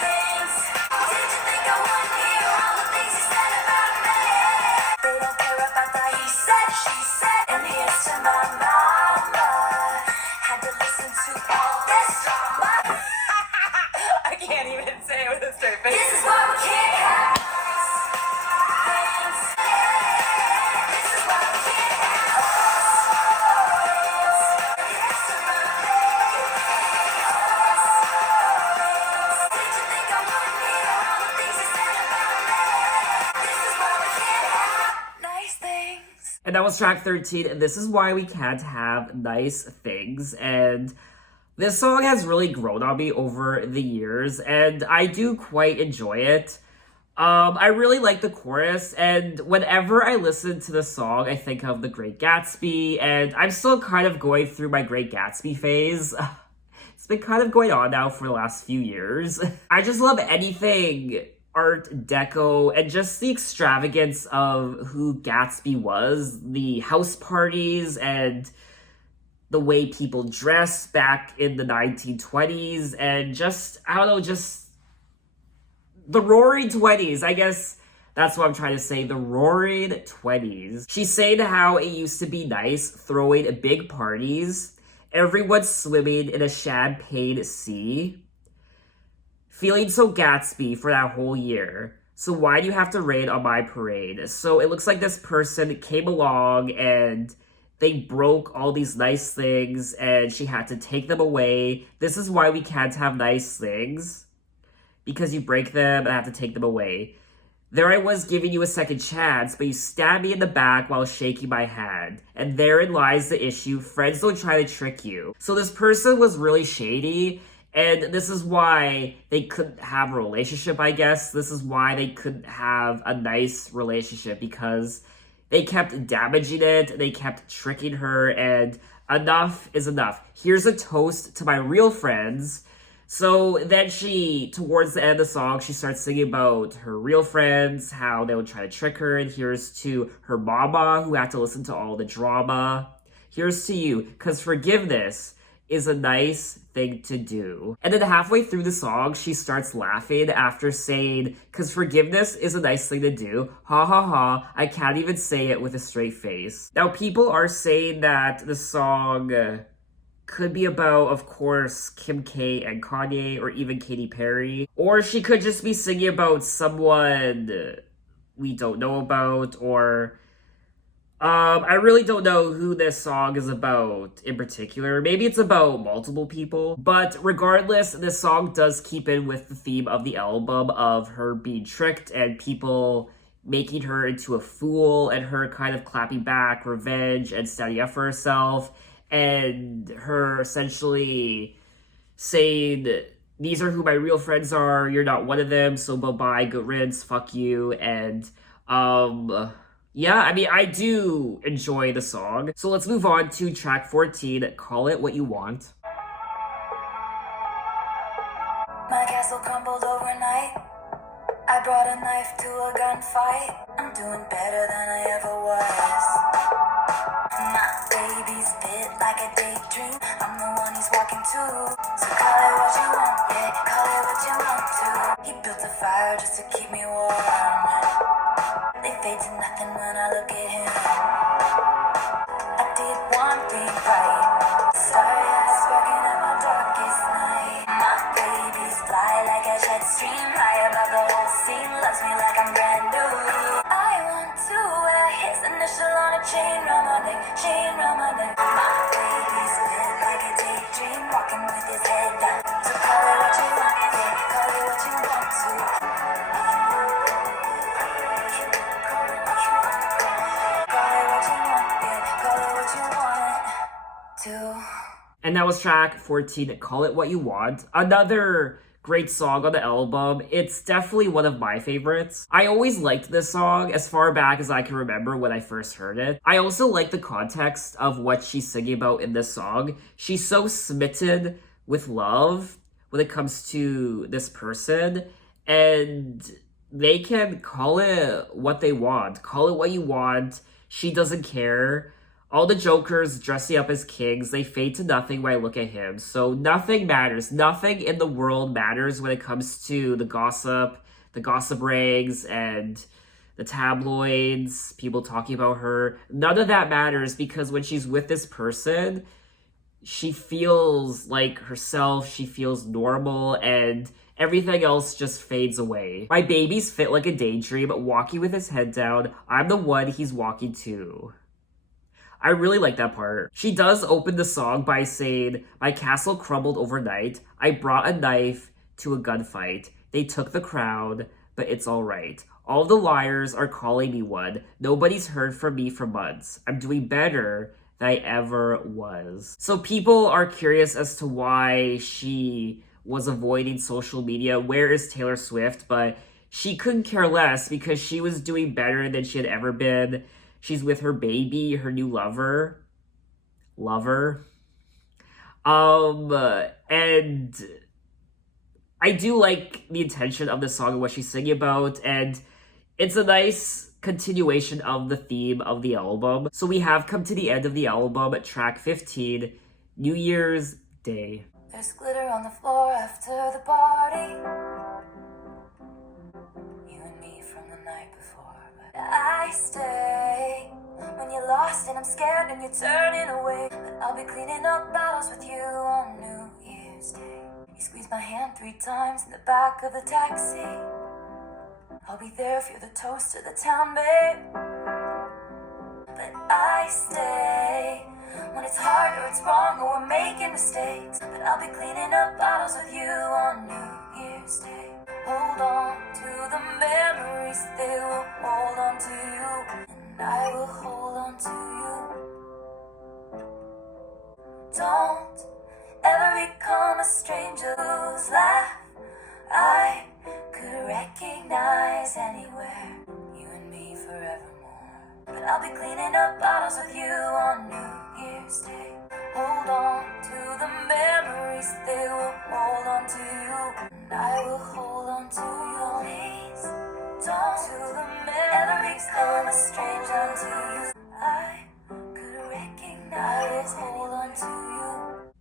things. Did you think I wouldn't hear all the things you said about me? They don't care about the he said, she said, and here's to my mama. Had to listen to all this drama. I can't even say it with a straight face. This is why we can't have nice things. This is why we can't have always. Yes to my baby. Did you think I wouldn't hear all the things you said about me? This is why we can't have nice things. And that was track 13, and this is why we can't have nice things. And this song has really grown on me over the years, and I do quite enjoy it. I really like the chorus, and whenever I listen to the song, I think of The Great Gatsby, and I'm still kind of going through my Great Gatsby phase. It's been kind of going on now for the last few years. I just love anything Art Deco and just the extravagance of who Gatsby was, the house parties and the way people dressed back in the 1920s, and just, I don't know, just the roaring 20s. I guess That's what I'm trying to say, the roaring 20s. She's saying how it used to be nice throwing big parties, everyone swimming in a champagne sea, feeling so Gatsby for that whole year. So why do you have to rain on my parade? So it looks like this person came along and they broke all these nice things and she had to take them away. This is why we can't have nice things. Because you break them and I have to take them away. There I was giving you a second chance, but you stabbed me in the back while shaking my hand. And therein lies the issue. Friends don't try to trick you. So this person was really shady, and this is why they couldn't have a relationship, I guess. This is why they couldn't have a nice relationship, because they kept damaging it, they kept tricking her, and enough is enough. Here's a toast to my real friends. So then towards the end of the song, she starts singing about her real friends, how they would try to trick her, and here's to her mama, who had to listen to all the drama. Here's to you, because forgiveness is a nice thing to do. And then halfway through the song, she starts laughing after saying, because forgiveness is a nice thing to do. Ha ha ha, I can't even say it with a straight face. Now, people are saying that the song could be about, of course, Kim K and Kanye, or even Katy Perry. Or she could just be singing about someone we don't know about, or I really don't know who this song is about in particular. Maybe it's about multiple people. But regardless, this song does keep in with the theme of the album of her being tricked and people making her into a fool and her kind of clapping back, revenge, and standing up for herself. And her essentially saying, these are who my real friends are, you're not one of them, so bye-bye, good riddance, fuck you, and, yeah, I mean, I do enjoy the song. So let's move on to track 14, Call It What You Want. My castle crumbled overnight. I brought a knife to a gunfight. I'm doing better than I ever was. My baby's bit like a daydream. I'm the one he's walking to. So call it what you want, yeah, call it what you want to. He built a fire just to keep me warm. They fade to nothing when I look at him. I did one thing right. Sorry, I was sparking at my darkest night. My baby's fly like a jet stream, high above the whole scene. Loves me like I'm brand new. I want to wear his initial on a chain round my neck, chain round my neck. My baby's lit like a daydream, walking with his head down. So call it what you want, yeah, call it what you want to. And that was track 14, Call It What You Want. Another great song on the album. It's definitely one of my favorites. I always liked this song as far back as I can remember when I first heard it. I also like the context of what she's singing about in this song. She's so smitten with love when it comes to this person, and they can call it what they want. Call it what you want. She doesn't care. All the jokers dressing up as kings, they fade to nothing when I look at him. So nothing matters. Nothing in the world matters when it comes to the gossip rags, and the tabloids, people talking about her. None of that matters, because when she's with this person, she feels like herself, she feels normal, and everything else just fades away. My baby's fit like a daydream, walking with his head down. I'm the one he's walking to. I really like that part. She does open the song by saying, my castle crumbled overnight. I brought a knife to a gunfight. They took the crown, but it's alright. All the liars are calling me one. Nobody's heard from me for months. I'm doing better than I ever was. So people are curious as to why she was avoiding social media. Where is Taylor Swift? But she couldn't care less, because she was doing better than she had ever been. She's with her baby, her new lover. And I do like the intention of the song and what she's singing about, and it's a nice continuation of the theme of the album. So we have come to the end of the album at track 15, New Year's Day. There's glitter on the floor after the party. You and me from the night before. But I stay when you're lost and I'm scared and you're turning away. But I'll be cleaning up bottles with you on New Year's Day. You squeeze my hand 3 times in the back of the taxi. I'll be there if you're the toast of the town, babe. But I stay when it's hard or it's wrong or we're making mistakes. But I'll be cleaning up bottles with you on New Year's Day. Hold on to the memories, they will hold on to you, and I will hold on to you. Don't ever become a stranger whose laugh I could recognize anywhere. You and me forevermore. But I'll be cleaning up bottles with you on New Year's Day. Hold on to the memories, they will hold on to you, and I will hold on to you. Please don't to the memories, become a stranger to you. I could recognize, hold on to you.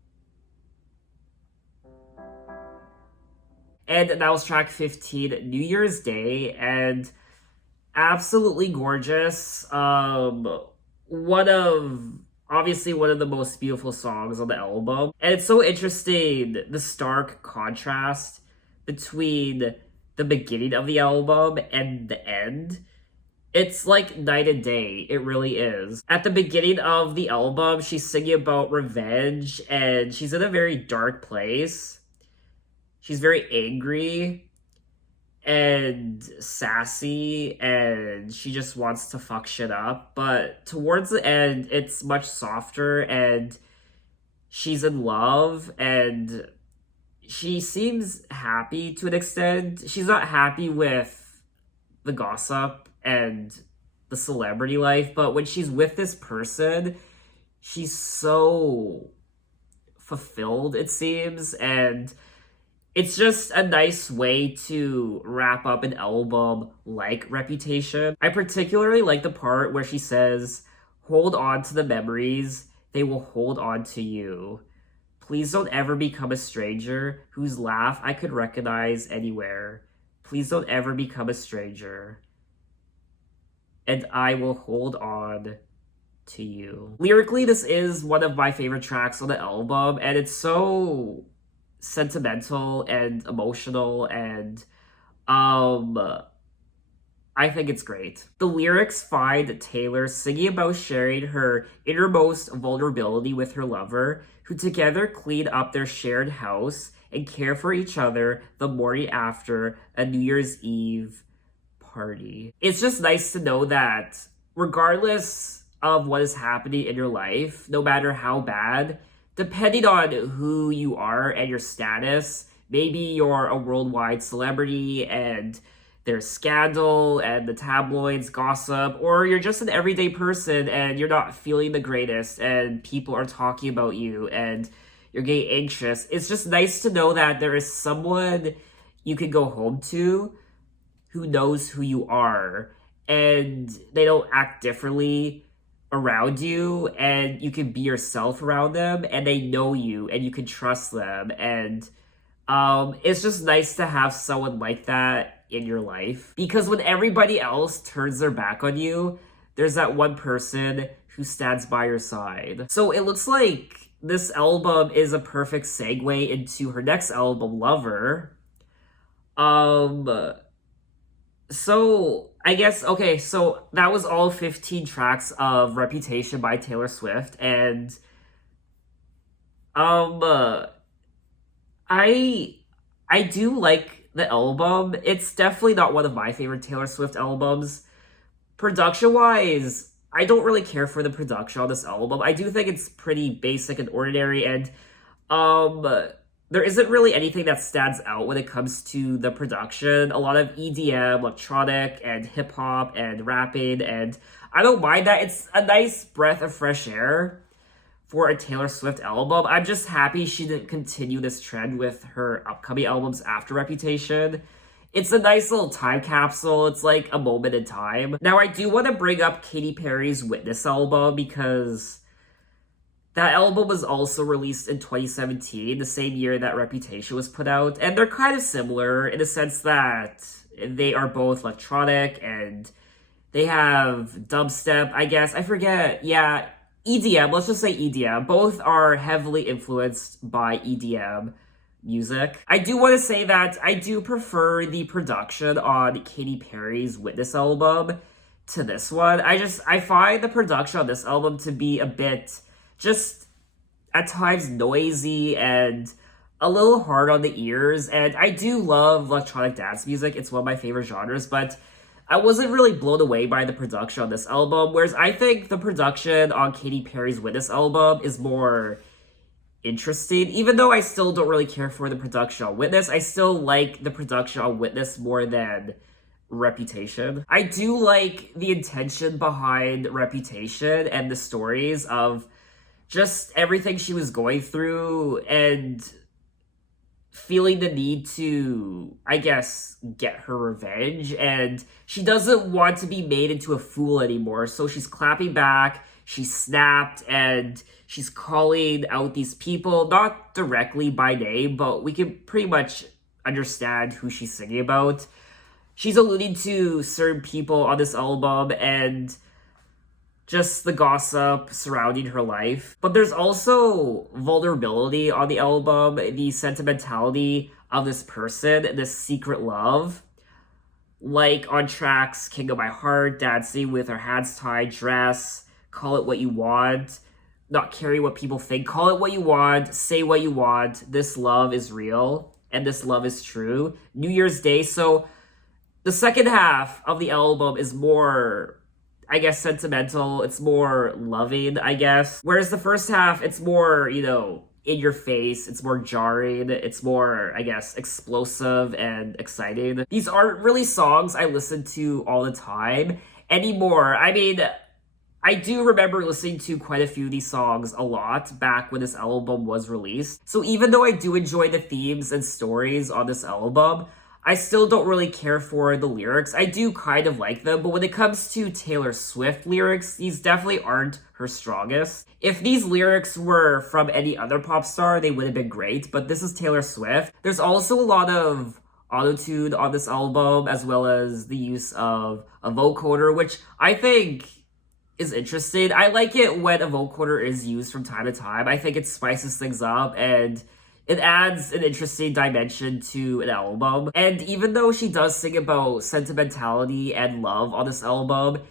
And that was track 15, New Year's Day, and absolutely gorgeous. Obviously one of the most beautiful songs on the album. And it's so interesting, the stark contrast between the beginning of the album and the end. It's like night and day, it really is. At the beginning of the album, she's singing about revenge, and she's in a very dark place. She's very angry and sassy, and she just wants to fuck shit up. But towards the end, it's much softer, and she's in love, and she seems happy to an extent. She's not happy with the gossip and the celebrity life, but when she's with this person, she's so fulfilled, it seems, and it's just a nice way to wrap up an album like Reputation. I particularly like the part where she says, "Hold on to the memories, they will hold on to you. Please don't ever become a stranger whose laugh I could recognize anywhere. Please don't ever become a stranger. And I will hold on to you." Lyrically, this is one of my favorite tracks on the album, and it's so sentimental and emotional, and I think it's great. The lyrics find Taylor singing about sharing her innermost vulnerability with her lover, who together clean up their shared house and care for each other the morning after a New Year's Eve party. It's just nice to know that regardless of what is happening in your life, no matter how bad, depending on who you are and your status, maybe you're a worldwide celebrity and there's scandal and the tabloids gossip, or you're just an everyday person and you're not feeling the greatest and people are talking about you and you're getting anxious. It's just nice to know that there is someone you can go home to who knows who you are and they don't act differently around you, and you can be yourself around them, and they know you, and you can trust them, and it's just nice to have someone like that in your life, because when everybody else turns their back on you, there's that one person who stands by your side. So it looks like this album is a perfect segue into her next album, Lover. So I guess, okay, so that was all 15 tracks of Reputation by Taylor Swift, and I do like the album. It's definitely not one of my favorite Taylor Swift albums. Production-wise, I don't really care for the production on this album. I do think it's pretty basic and ordinary, and there isn't really anything that stands out when it comes to the production. A lot of EDM, electronic, and hip-hop, and rapping, and I don't mind that. It's a nice breath of fresh air for a Taylor Swift album. I'm just happy she didn't continue this trend with her upcoming albums after Reputation. It's a nice little time capsule. It's like a moment in time. Now, I do want to bring up Katy Perry's Witness album, because that album was also released in 2017, the same year that Reputation was put out, and they're kind of similar in the sense that they are both electronic and they have dubstep, I guess. I forget. Yeah, EDM. Let's just say EDM. Both are heavily influenced by EDM music. I do want to say that I do prefer the production on Katy Perry's Witness album to this one. I find the production on this album to be a bit just at times noisy and a little hard on the ears. And I do love electronic dance music. It's one of my favorite genres, but I wasn't really blown away by the production on this album, whereas I think the production on Katy Perry's Witness album is more interesting. Even though I still don't really care for the production on Witness, I still like the production on Witness more than Reputation. I do like the intention behind Reputation and the stories of just everything she was going through and feeling the need to, I guess, get her revenge. And she doesn't want to be made into a fool anymore. So she's clapping back, she snapped, and she's calling out these people, not directly by name, but we can pretty much understand who she's singing about. She's alluding to certain people on this album and just the gossip surrounding her life. But there's also vulnerability on the album, the sentimentality of this person, this secret love. Like on tracks King of My Heart, Dancing with Her Hands Tied, Dress, Call It What You Want, Not Caring What People Think, Call It What You Want, Say What You Want, This Love Is Real, and This Love Is True, New Year's Day. So the second half of the album is more, I guess, sentimental. It's more loving, I guess. Whereas the first half, it's more, in your face. It's more jarring. It's more, I guess, explosive and exciting. These aren't really songs I listen to all the time anymore. I mean, I do remember listening to quite a few of these songs a lot back when this album was released. So even though I do enjoy the themes and stories on this album, I still don't really care for the lyrics. I do kind of like them, but when it comes to Taylor Swift lyrics, these definitely aren't her strongest. If these lyrics were from any other pop star, they would have been great, but this is Taylor Swift. There's also a lot of autotune on this album, as well as the use of a vocoder, which I think is interesting. I like it when a vocoder is used from time to time. I think it spices things up and it adds an interesting dimension to an album. And even though she does sing about sentimentality and love on this album,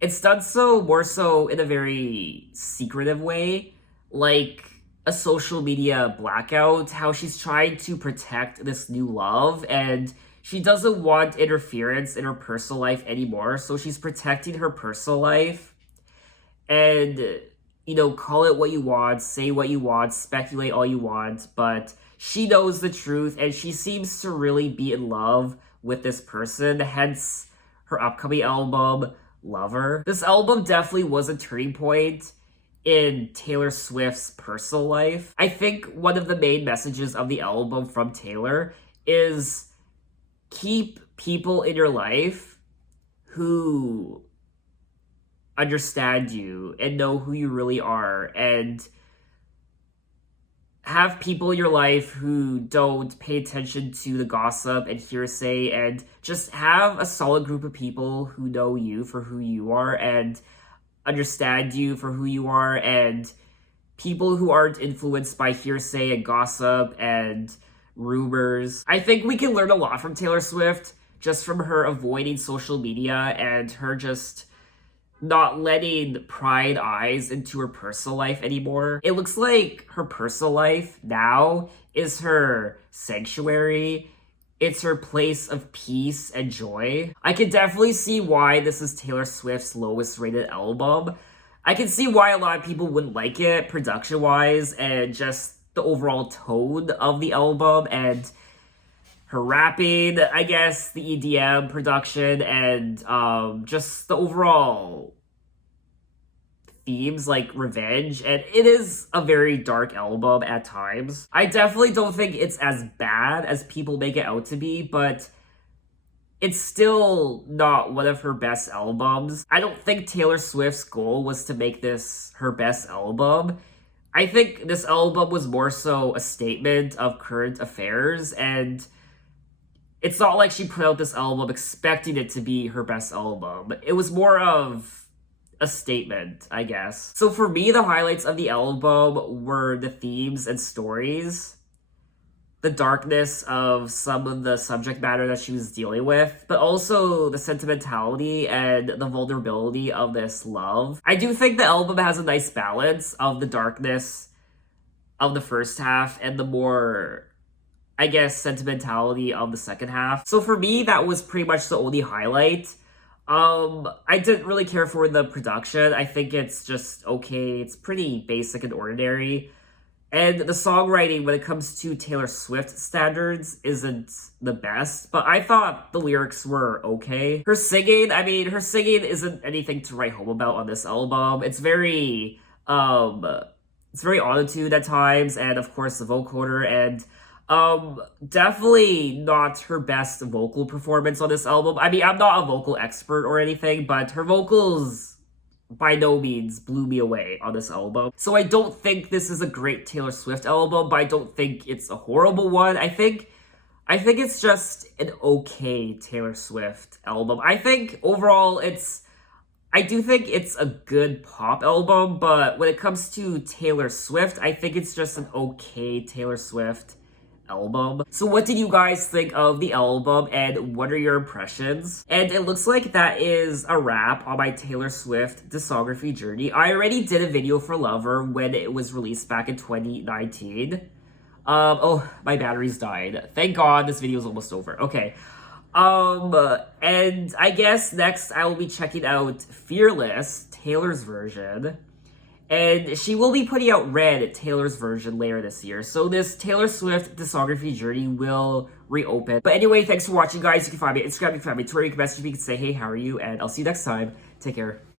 it's done so more so in a very secretive way, like a social media blackout, how she's trying to protect this new love and she doesn't want interference in her personal life anymore. So she's protecting her personal life and call it what you want, say what you want, speculate all you want, but she knows the truth and she seems to really be in love with this person, hence her upcoming album, Lover. This album definitely was a turning point in Taylor Swift's personal life. I think one of the main messages of the album from Taylor is keep people in your life who understand you and know who you really are, and have people in your life who don't pay attention to the gossip and hearsay, and just have a solid group of people who know you for who you are and understand you for who you are, and people who aren't influenced by hearsay and gossip and rumors. I think we can learn a lot from Taylor Swift just from her avoiding social media and her just not letting prying eyes into her personal life anymore. It looks like her personal life now is her sanctuary. It's her place of peace and joy. I can definitely see why this is Taylor Swift's lowest rated album. I can see why a lot of people wouldn't like it production-wise and just the overall tone of the album and her rapping, I guess, the EDM production, and just the overall themes like revenge. And it is a very dark album at times. I definitely don't think it's as bad as people make it out to be, but it's still not one of her best albums. I don't think Taylor Swift's goal was to make this her best album. I think this album was more so a statement of current affairs, and It's not like she put out this album expecting it to be her best album. It was more of a statement, I guess. So for me, the highlights of the album were the themes and stories, the darkness of some of the subject matter that she was dealing with, but also the sentimentality and the vulnerability of this love. I do think the album has a nice balance of the darkness of the first half and the more, I guess, sentimentality of the second half. So for me, that was pretty much the only highlight. I didn't really care for the production. I think it's just okay. It's pretty basic and ordinary. And the songwriting, when it comes to Taylor Swift standards, isn't the best. But I thought the lyrics were okay. Her singing isn't anything to write home about on this album. It's very auto-tuned at times, and of course the vocoder, and definitely not her best vocal performance on this album. I mean, I'm not a vocal expert or anything, but her vocals by no means blew me away on this album. So I don't think this is a great Taylor Swift album, but I don't think it's a horrible one. I think it's just an okay Taylor Swift album. I think overall I do think it's a good pop album, but when it comes to Taylor Swift, I think it's just an okay Taylor Swift album. So what did you guys think of the album, and what are your impressions? And it looks like that is a wrap on my Taylor Swift discography journey. I already did a video for Lover when it was released back in 2019. Oh, my batteries died. Thank God this video is almost over. Okay. And I guess next I will be checking out Fearless, Taylor's version. And she will be putting out Red, Taylor's version, later this year. So this Taylor Swift discography journey will reopen. But anyway, thanks for watching, guys. You can find me on Instagram, you can find me on Twitter, you can message me, you can say, hey, how are you? And I'll see you next time. Take care.